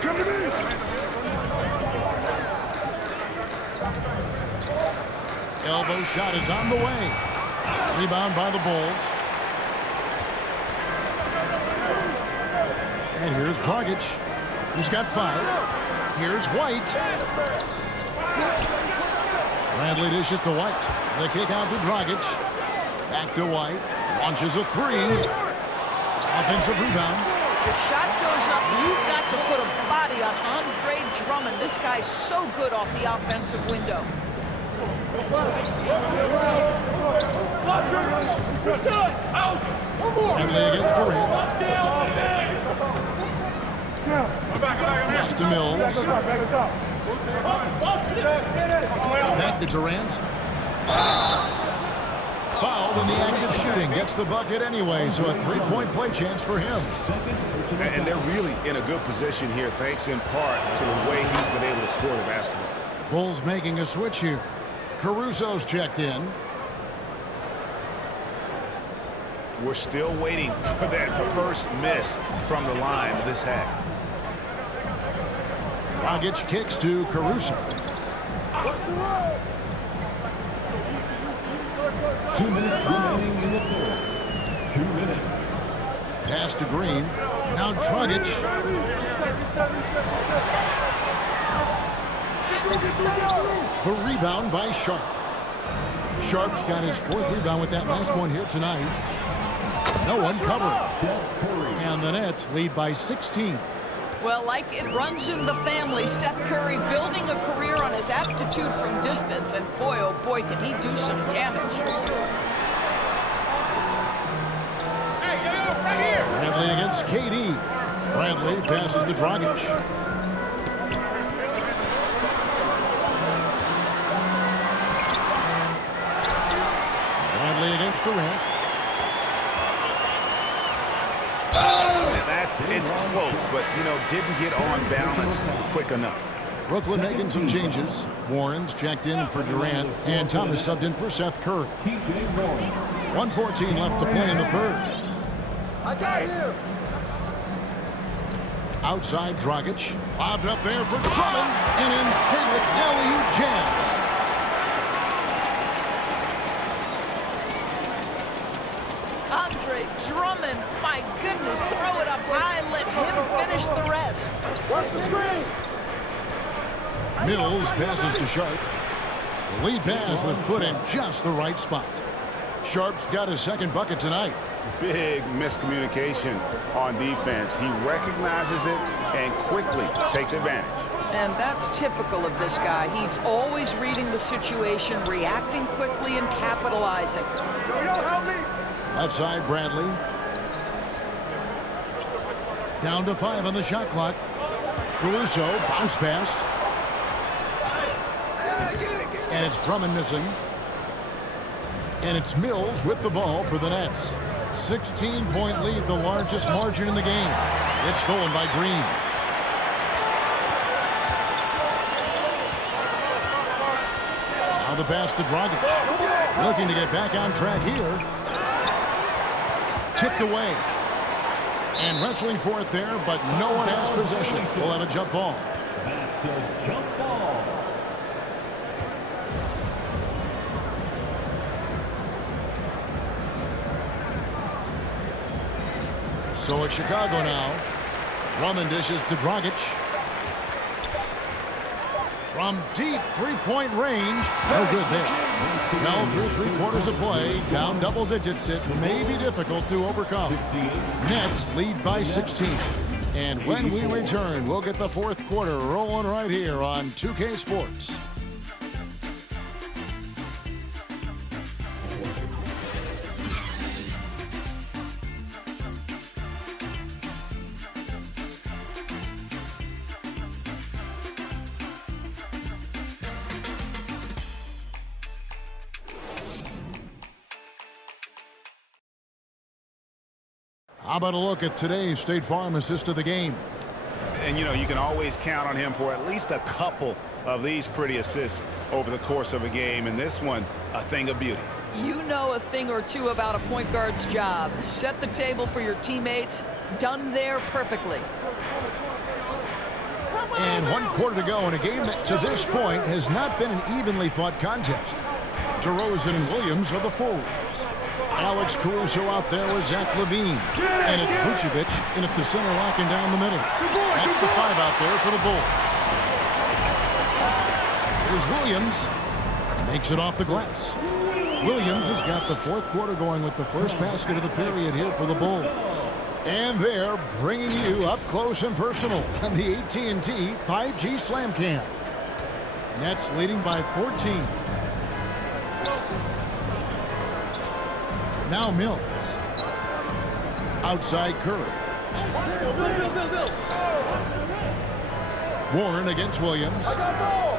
Come to me! Elbow shot is on the way. Rebound by the Bulls. And here's Dragic. He's got 5. Here's White. Bradley dishes to White. The kick out to Dragic. Back to White. Launches a three. Offensive rebound. The shot goes up. You've got to put a body on Andre Drummond. This guy's so good off the offensive window. Bradley against Durant. Pass to Mills. Back to Durant. Fouled in the act of shooting. Gets the bucket anyway, so a three-point play chance for him. And they're really in a good position here, thanks in part to the way he's been able to score the basketball. Bulls making a switch here. Caruso's checked in. We're still waiting for that first miss from the line of this half. Dragic kicks to Caruso. What's the roll? 2 minutes remaining in the third. 2 minutes. Pass to Green. Now Dragic. The rebound by Sharp. Sharp's got his 4th rebound with that last one here tonight. No one covered. And the Nets lead by 16. Well, like it runs in the family, Seth Curry building a career on his aptitude from distance. And boy, oh boy, can he do some damage. Bradley against KD. Bradley passes to Dragic. Bradley against Durant. It's close, but, didn't get on balance quick enough. Brooklyn making some changes. Warren's checked in for Durant, and Thomas subbed in for Seth Curry. 1:14 left to play in the third. I got him. Outside Dragic. Lobbed up there for Drummond. An emphatic alley-oop jam. Andre Drummond, my goodness, throw it up high, let him finish the rest. Watch the screen. Mills passes to Sharp. The lead pass was put in just the right spot. Sharp's got his second bucket tonight. Big miscommunication on defense. He recognizes it and quickly takes advantage. And that's typical of this guy. He's always reading the situation, reacting quickly, and capitalizing. Left side, Bradley. Down to 5 on the shot clock. Caruso, bounce pass. And it's Drummond missing. And it's Mills with the ball for the Nets. 16-point lead, the largest margin in the game. It's stolen by Green. Now the pass to Dragic. Looking to get back on track here. Tipped away. And wrestling for it there, but no one has possession. We'll have a jump ball. That's a jump ball. So it's Chicago now. Drummond dishes to Dragic. From deep three-point range. No good there. Now through 3/4 of play. Down double digits. It may be difficult to overcome. Nets lead by 16. And when we return, we'll get the fourth quarter rolling right here on 2K Sports. How about a look at today's State Farm assist of the game? And, you can always count on him for at least a couple of these pretty assists over the course of a game. And this one, a thing of beauty. You know a thing or two about a point guard's job. Set the table for your teammates. Done there perfectly. And 1/4 to go in a game that to this point has not been an evenly fought contest. DeRozan and Williams are the forwards. Alex Caruso out there with Zach LaVine. And it's Vucevic in at the center, locking down the middle. That's the 5 out there for the Bulls. Here's Williams. Makes it off the glass. Williams has got the fourth quarter going with the first basket of the period here for the Bulls. And they're bringing you up close and personal on the AT&T 5G Slam Cam. Nets leading by 14. Now Mills. Outside Curry. Bills. Warren against Williams. I got ball.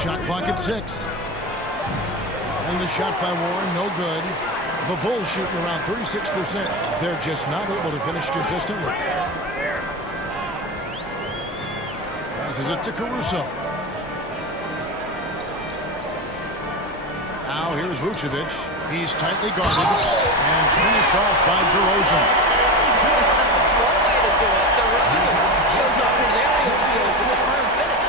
Shot clock at 6. And the shot by Warren, no good. The Bulls shooting around 36%. They're just not able to finish consistently. Passes it to Caruso. Now here's Vucevic. He's tightly guarded and finished off by DeRozan. That's one way to do it. DeRozan shows off his aerial skills in the firm finish.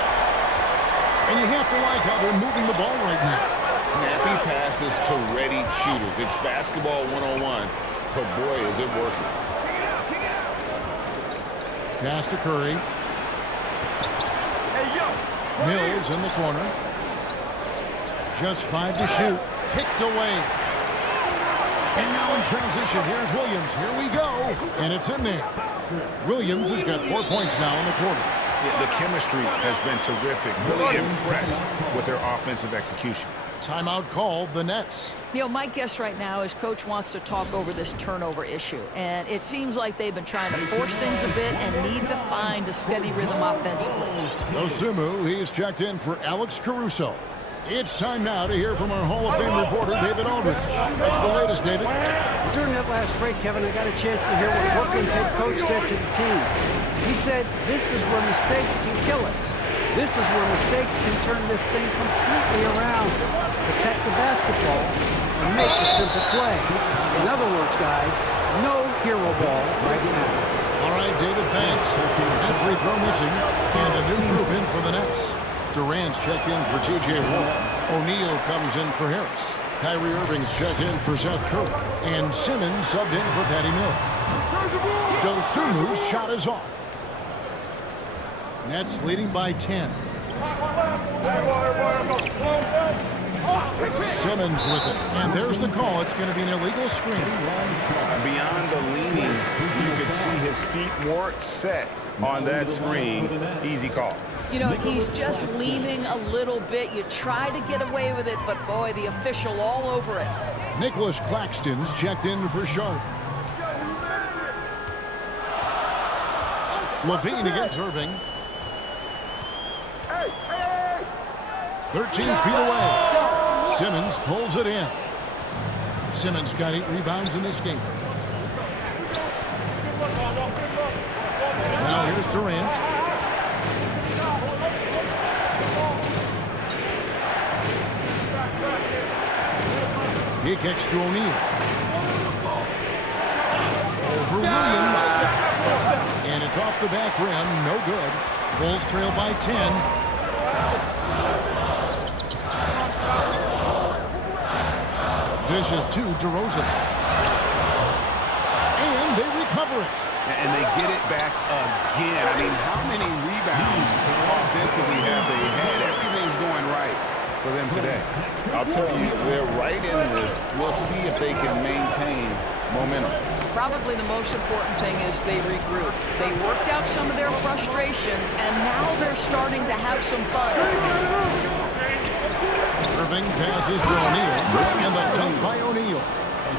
And you have to like how they're moving the ball right now. Snappy passes to ready shooters. It's basketball 101, but boy, is it working. Pass to Curry. Mills in the corner. Just 5 to shoot. Picked away. And now in transition, here's Williams. Here we go. And it's in there. Williams has got 4 points now in the quarter. The chemistry has been terrific. Really impressed with their offensive execution. Timeout called, the Nets. You know, my guess right now is Coach wants to talk over this turnover issue. And it seems like they've been trying to force things a bit and need to find a steady rhythm offensively. Osumu, he's checked in for Alex Caruso. It's time now to hear from our Hall of Fame reporter, David Aldridge. What's the latest, David? During that last break, Kevin, I got a chance to hear what Brooklyn's head coach said to the team. He said, this is where mistakes can kill us. This is where mistakes can turn this thing completely around. Protect the basketball and make the simple play. In other words, guys, no hero ball right now. All right, David, thanks. That free throw missing, and a new group in for the Nets. Durant's checked in for T.J. Warren. O'Neal comes in for Harris. Kyrie Irving's checked in for Seth Curry. And Simmons subbed in for Patty Mills. Dosumu's shot is off. Nets leading by 10. Simmons with it. And there's the call. It's going to be an illegal screen. Beyond the leaning, you can see his feet weren't set on that screen. Easy call. You know, he's just leaning a little bit. You try to get away with it, but boy, the official all over it. Nicholas Claxton's checked in for Sharp. Levine against Irving. 13 feet away. Simmons pulls it in. Simmons got 8 rebounds in this game. Now here's Durant. He kicks to O'Neal. Over Williams. And it's off the back rim. No good. Bulls trail by 10. Dishes to DeRozan. And they recover it. And they get it back again. I mean, how many rebounds offensively have they had? Everything's going right for them today. I'll tell you, they're right in this. We'll see if they can maintain momentum. Probably the most important thing is they regroup. They worked out some of their frustrations, and now they're starting to have some fun. Irving passes to O'Neal, and the dunk by O'Neal.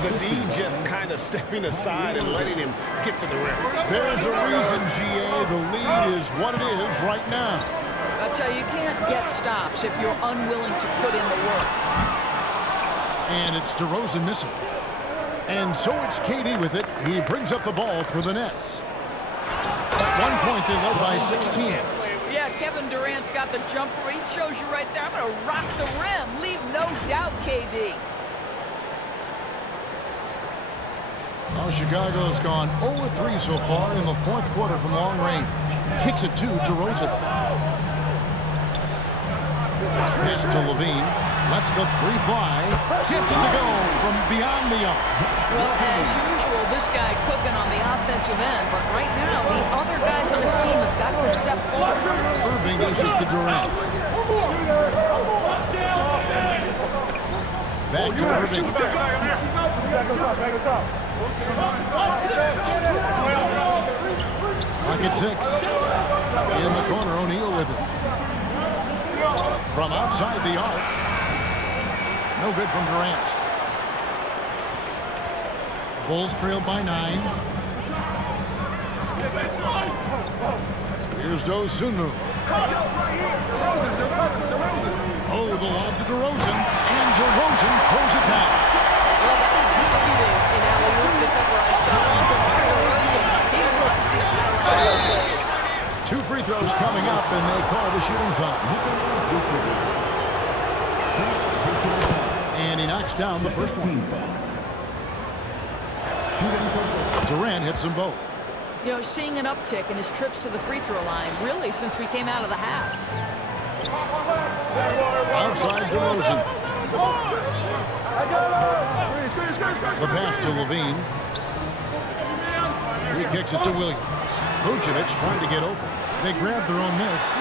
The D just kind of stepping aside and letting him get to the rim. There's a reason, GA. The lead is what it is right now. I tell you, you can't get stops if you're unwilling to put in the work. And it's DeRozan missing. And so it's KD with it. He brings up the ball for the Nets. At one point, they led by 16. Yeah, Kevin Durant's got the jumper. He shows you right there. I'm going to rock the rim. Leave no doubt, KD. Now Chicago's gone 0-3 so far in the fourth quarter from long range. Kicks it to DeRozan. Pass to Levine. Lets the free fly. Gets it to go from beyond the arc. Well, as usual, this guy cooking on the offensive end. But right now, the other guys on his team have got to step forward. Irving dishes to Durant. Back to Irving. Pocket 6. In the corner, O'Neal with it. From outside the arc. No good from Durant. Bulls trailed by 9. Here's Dosunmu. Oh, the lob to DeRozan. And DeRozan throws it down. Well, that was executed in alley-oop if ever I saw one. DeRozan, he loves these plays. 2 free throws coming up, and they call the shooting foul. And he knocks down the first one. Durant hits them both. You know, seeing an uptick in his trips to the free throw line, really, since we came out of the half. Outside DeRozan. The pass to Levine. He kicks it to Williams. Vucevic trying to get open. They grab their own miss.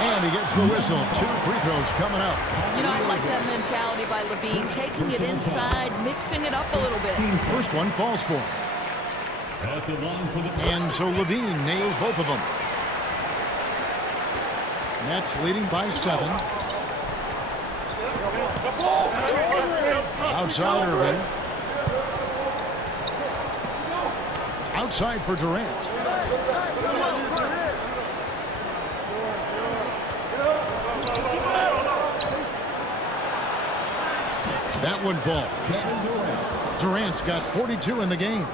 And he gets the whistle. 2 free throws coming up. You know, I like that mentality by Levine, taking it inside, mixing it up a little bit. First one falls for him. And so Levine nails both of them. Nets leading by 7. Outside Irving. Outside for Durant. That one falls. Durant's got 42 in the game.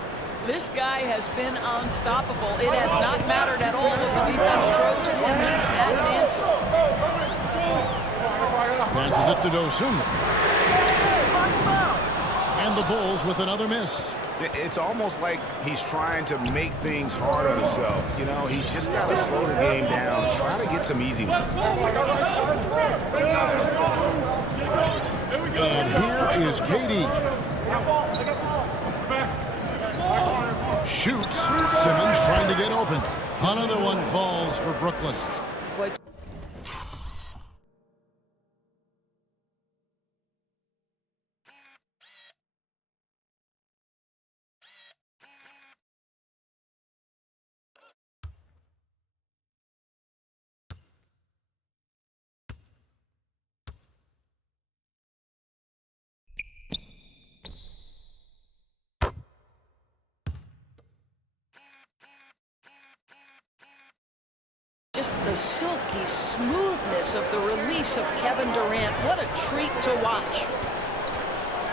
This guy has been unstoppable. It has not mattered at all that the defense throws at him. He's had an answer. Passes it to Dosunmu. And the Bulls with another miss. It's almost like he's trying to make things hard on himself. You know, he's just got to slow the game down, try to get some easy ones. And here is KD. Shoots. Simmons trying to get open. Another one falls for Brooklyn. But just the silky smoothness of the release of Kevin Durant. What a treat to watch.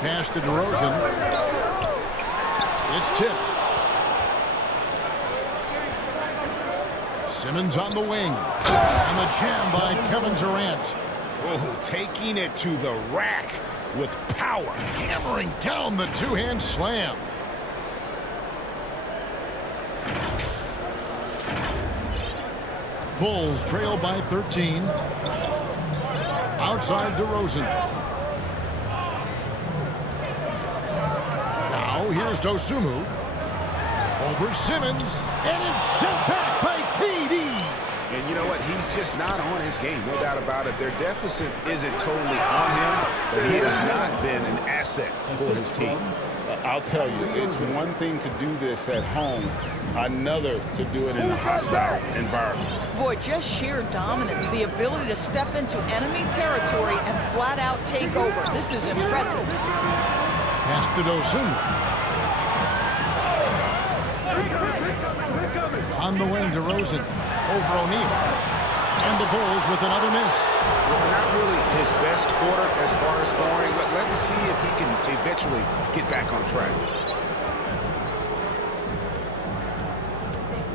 Pass to DeRozan. It's tipped. Simmons on the wing. And the jam by Kevin Durant. Oh, taking it to the rack with power. Hammering down the two-hand slam. Bulls trail by 13. Outside DeRozan. Now here's Dosunmu. Over Simmons. And it's sent back by KD. And you know what? He's just not on his game, no doubt about it. Their deficit isn't totally on him, but he has not been an asset for his team. I'll tell you, it's one thing to do this at home, another to do it in a hostile environment. Boy, just sheer dominance, the ability to step into enemy territory and flat out take over. This is impressive. Pass to Dosunmu. On the wing, DeRozan over O'Neal. And the Bulls with another miss. Well, not really his best quarter as far as scoring. Let's see if he can eventually get back on track.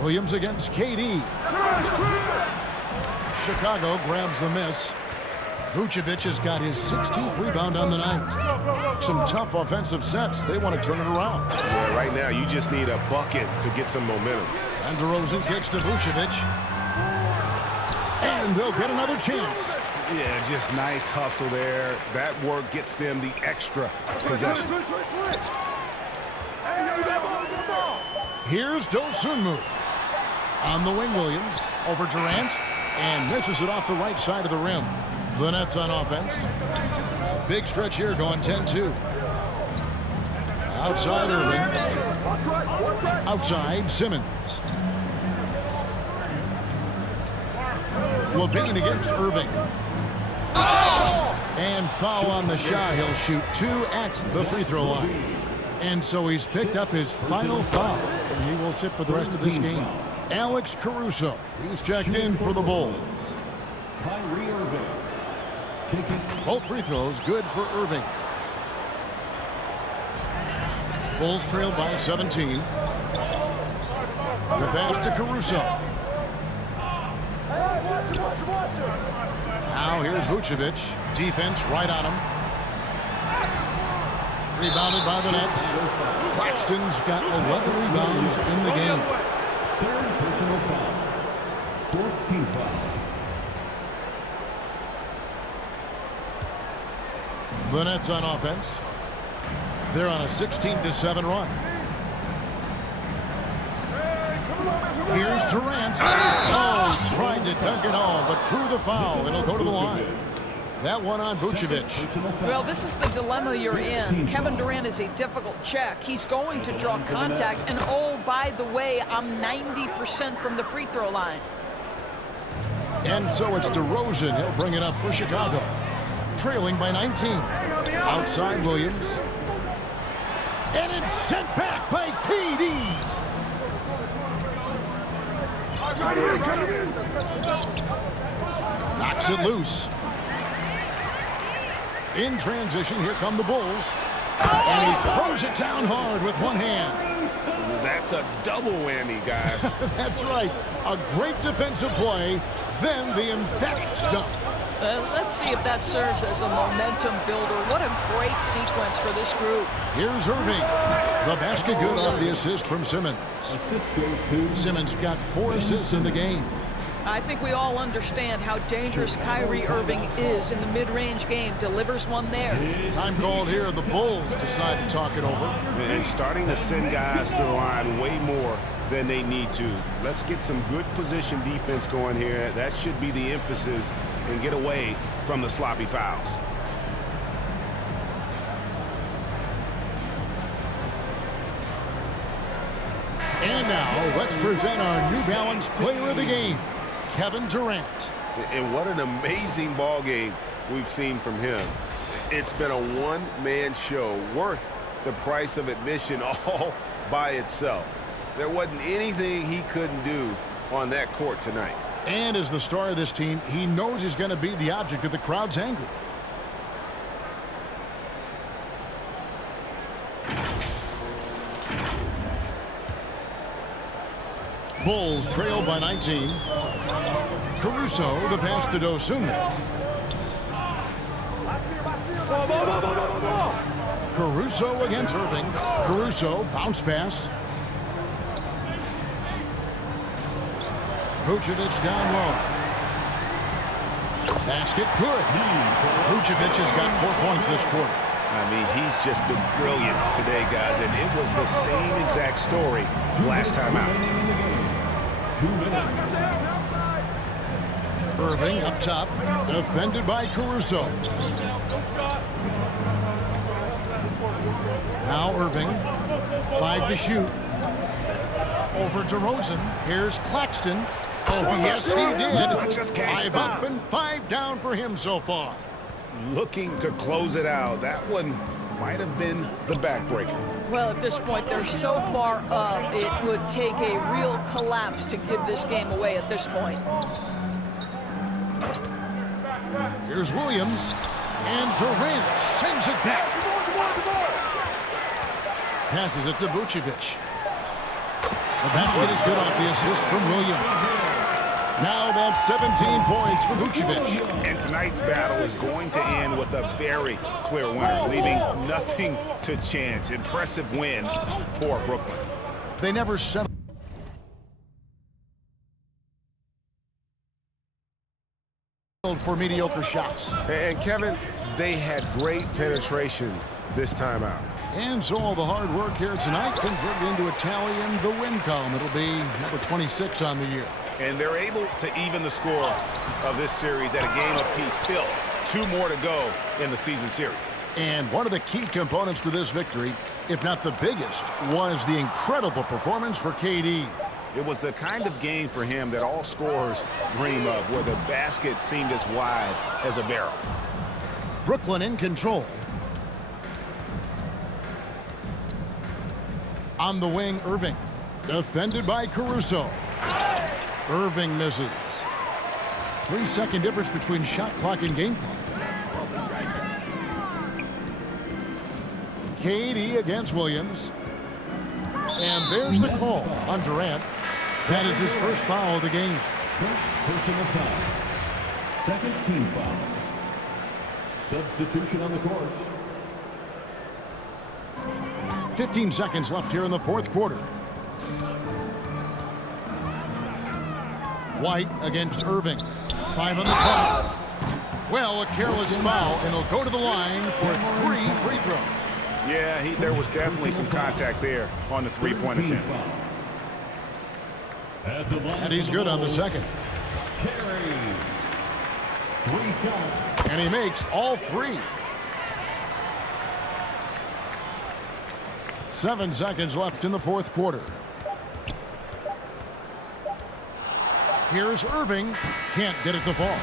Williams against KD. Chicago grabs the miss. Vucevic has got his 16th rebound on the night. Some tough offensive sets. They want to turn it around. Yeah, right now you just need a bucket to get some momentum. And DeRozan kicks to Vucevic. And they'll get another chance. Yeah, just nice hustle there. That work gets them the extra possession. Here's Dosunmu. On the wing, Williams. Over Durant. And misses it off the right side of the rim. The Nets on offense. A big stretch here going 10-2. Outside Irving. Outside Simmons. Levine against Irving. And foul on the shot. He'll shoot 2 at the free throw line. And so he's picked up his final foul. And he will sit for the rest of this game. Alex Caruso. He's checked in for the Bulls. Both free throws good for Irving. Bulls trail by 17. The pass to Caruso. Now here's Vucevic. Defense right on him. Rebounded by the Nets. Claxton's got 11 rebounds in the game. Third personal foul. 14th foul. The Nets on offense. They're on a 16-7 run. Here's Durant. Oh, tried to dunk it home, but drew the foul. It'll go to the line. That one on Vucevic. Well, this is the dilemma you're in. Kevin Durant is a difficult check. He's going to draw contact. And, oh, by the way, I'm 90% from the free throw line. And so it's DeRozan. He'll bring it up for Chicago. trailing by 19. Outside Williams. And it's sent back by KD. Knocks it loose. In transition, here come the Bulls. And he throws it down hard with one hand. That's a double whammy, guys. That's right. A great defensive play, then the emphatic stuff. Let's see if that serves as a momentum builder. What a great sequence for this group. Here's Irving. The basket good off the assist from Simmons. Simmons got 4 assists in the game. I think we all understand how dangerous Kyrie Irving is in the mid-range game. Delivers one there. Time called here. The Bulls decide to talk it over. And starting to send guys to the line way more than they need to. Let's get some good position defense going here. That should be the emphasis, and get away from the sloppy fouls. And now, let's present our New Balance Player of the Game, Kevin Durant. And what an amazing ball game we've seen from him. It's been a one-man show worth the price of admission all by itself. There wasn't anything he couldn't do on that court tonight. And as the star of this team, he knows he's going to be the object of the crowd's anger. Bulls trail by 19. Caruso, the pass to Dosunmu. Caruso against Irving. Caruso, bounce pass. Vucevic down low. Basket good. Vucevic has got 4 points this quarter. I mean, he's just been brilliant today, guys, and it was the same exact story last time out. Irving up top, defended by Caruso. Now Irving, 5 to shoot. Over to Rosen. Here's Claxton. Oh, yes, he did. 5 up and 5 down for him so far. Looking to close it out. That one might have been the backbreaker. Well, at this point, they're so far up, it would take a real collapse to give this game away at this point. Here's Williams. And Durant sends it back. Passes it to Vucevic. The basket is good off the assist from Williams. Now that's 17 points for Vucevic. And tonight's battle is going to end with a very clear winner, leaving nothing to chance. Impressive win for Brooklyn. They never settled for mediocre shots. And Kevin, they had great penetration this time out. And so all the hard work here tonight converted into a tally in the win column. It'll be number 26 on the year. And they're able to even the score of this series at a game apiece. Still, 2 more to go in the season series. And one of the key components to this victory, if not the biggest, was the incredible performance for KD. It was the kind of game for him that all scorers dream of, where the basket seemed as wide as a barrel. Brooklyn in control. On the wing, Irving. Defended by Caruso. Irving misses. 3-second difference between shot clock and game clock. KD against Williams. And there's the call on Durant. That is his first foul of the game. First personal foul. Second team foul. Substitution on the court. 15 seconds left here in the fourth quarter. White against Irving. 5 on the clock. Well, a careless foul, and he'll go to the line for 3 free throws. Yeah, there was definitely some contact there on the three-point attempt. And he's good on the second. And he makes all 3. 7 seconds left in the fourth quarter. Here's Irving. Can't get it to fall.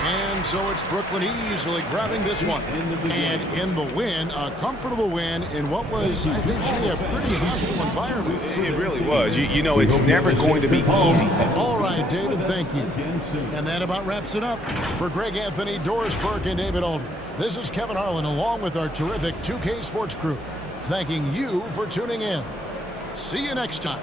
And so it's Brooklyn easily grabbing this one. And in the win, a comfortable win in what was, I think, a pretty hostile environment. It really was. You know, it's never going to be easy. All right, David, thank you. And that about wraps it up. For Greg Anthony, Doris Burke, and David Aldridge, this is Kevin Harlan along with our terrific 2K Sports crew, thanking you for tuning in. See you next time.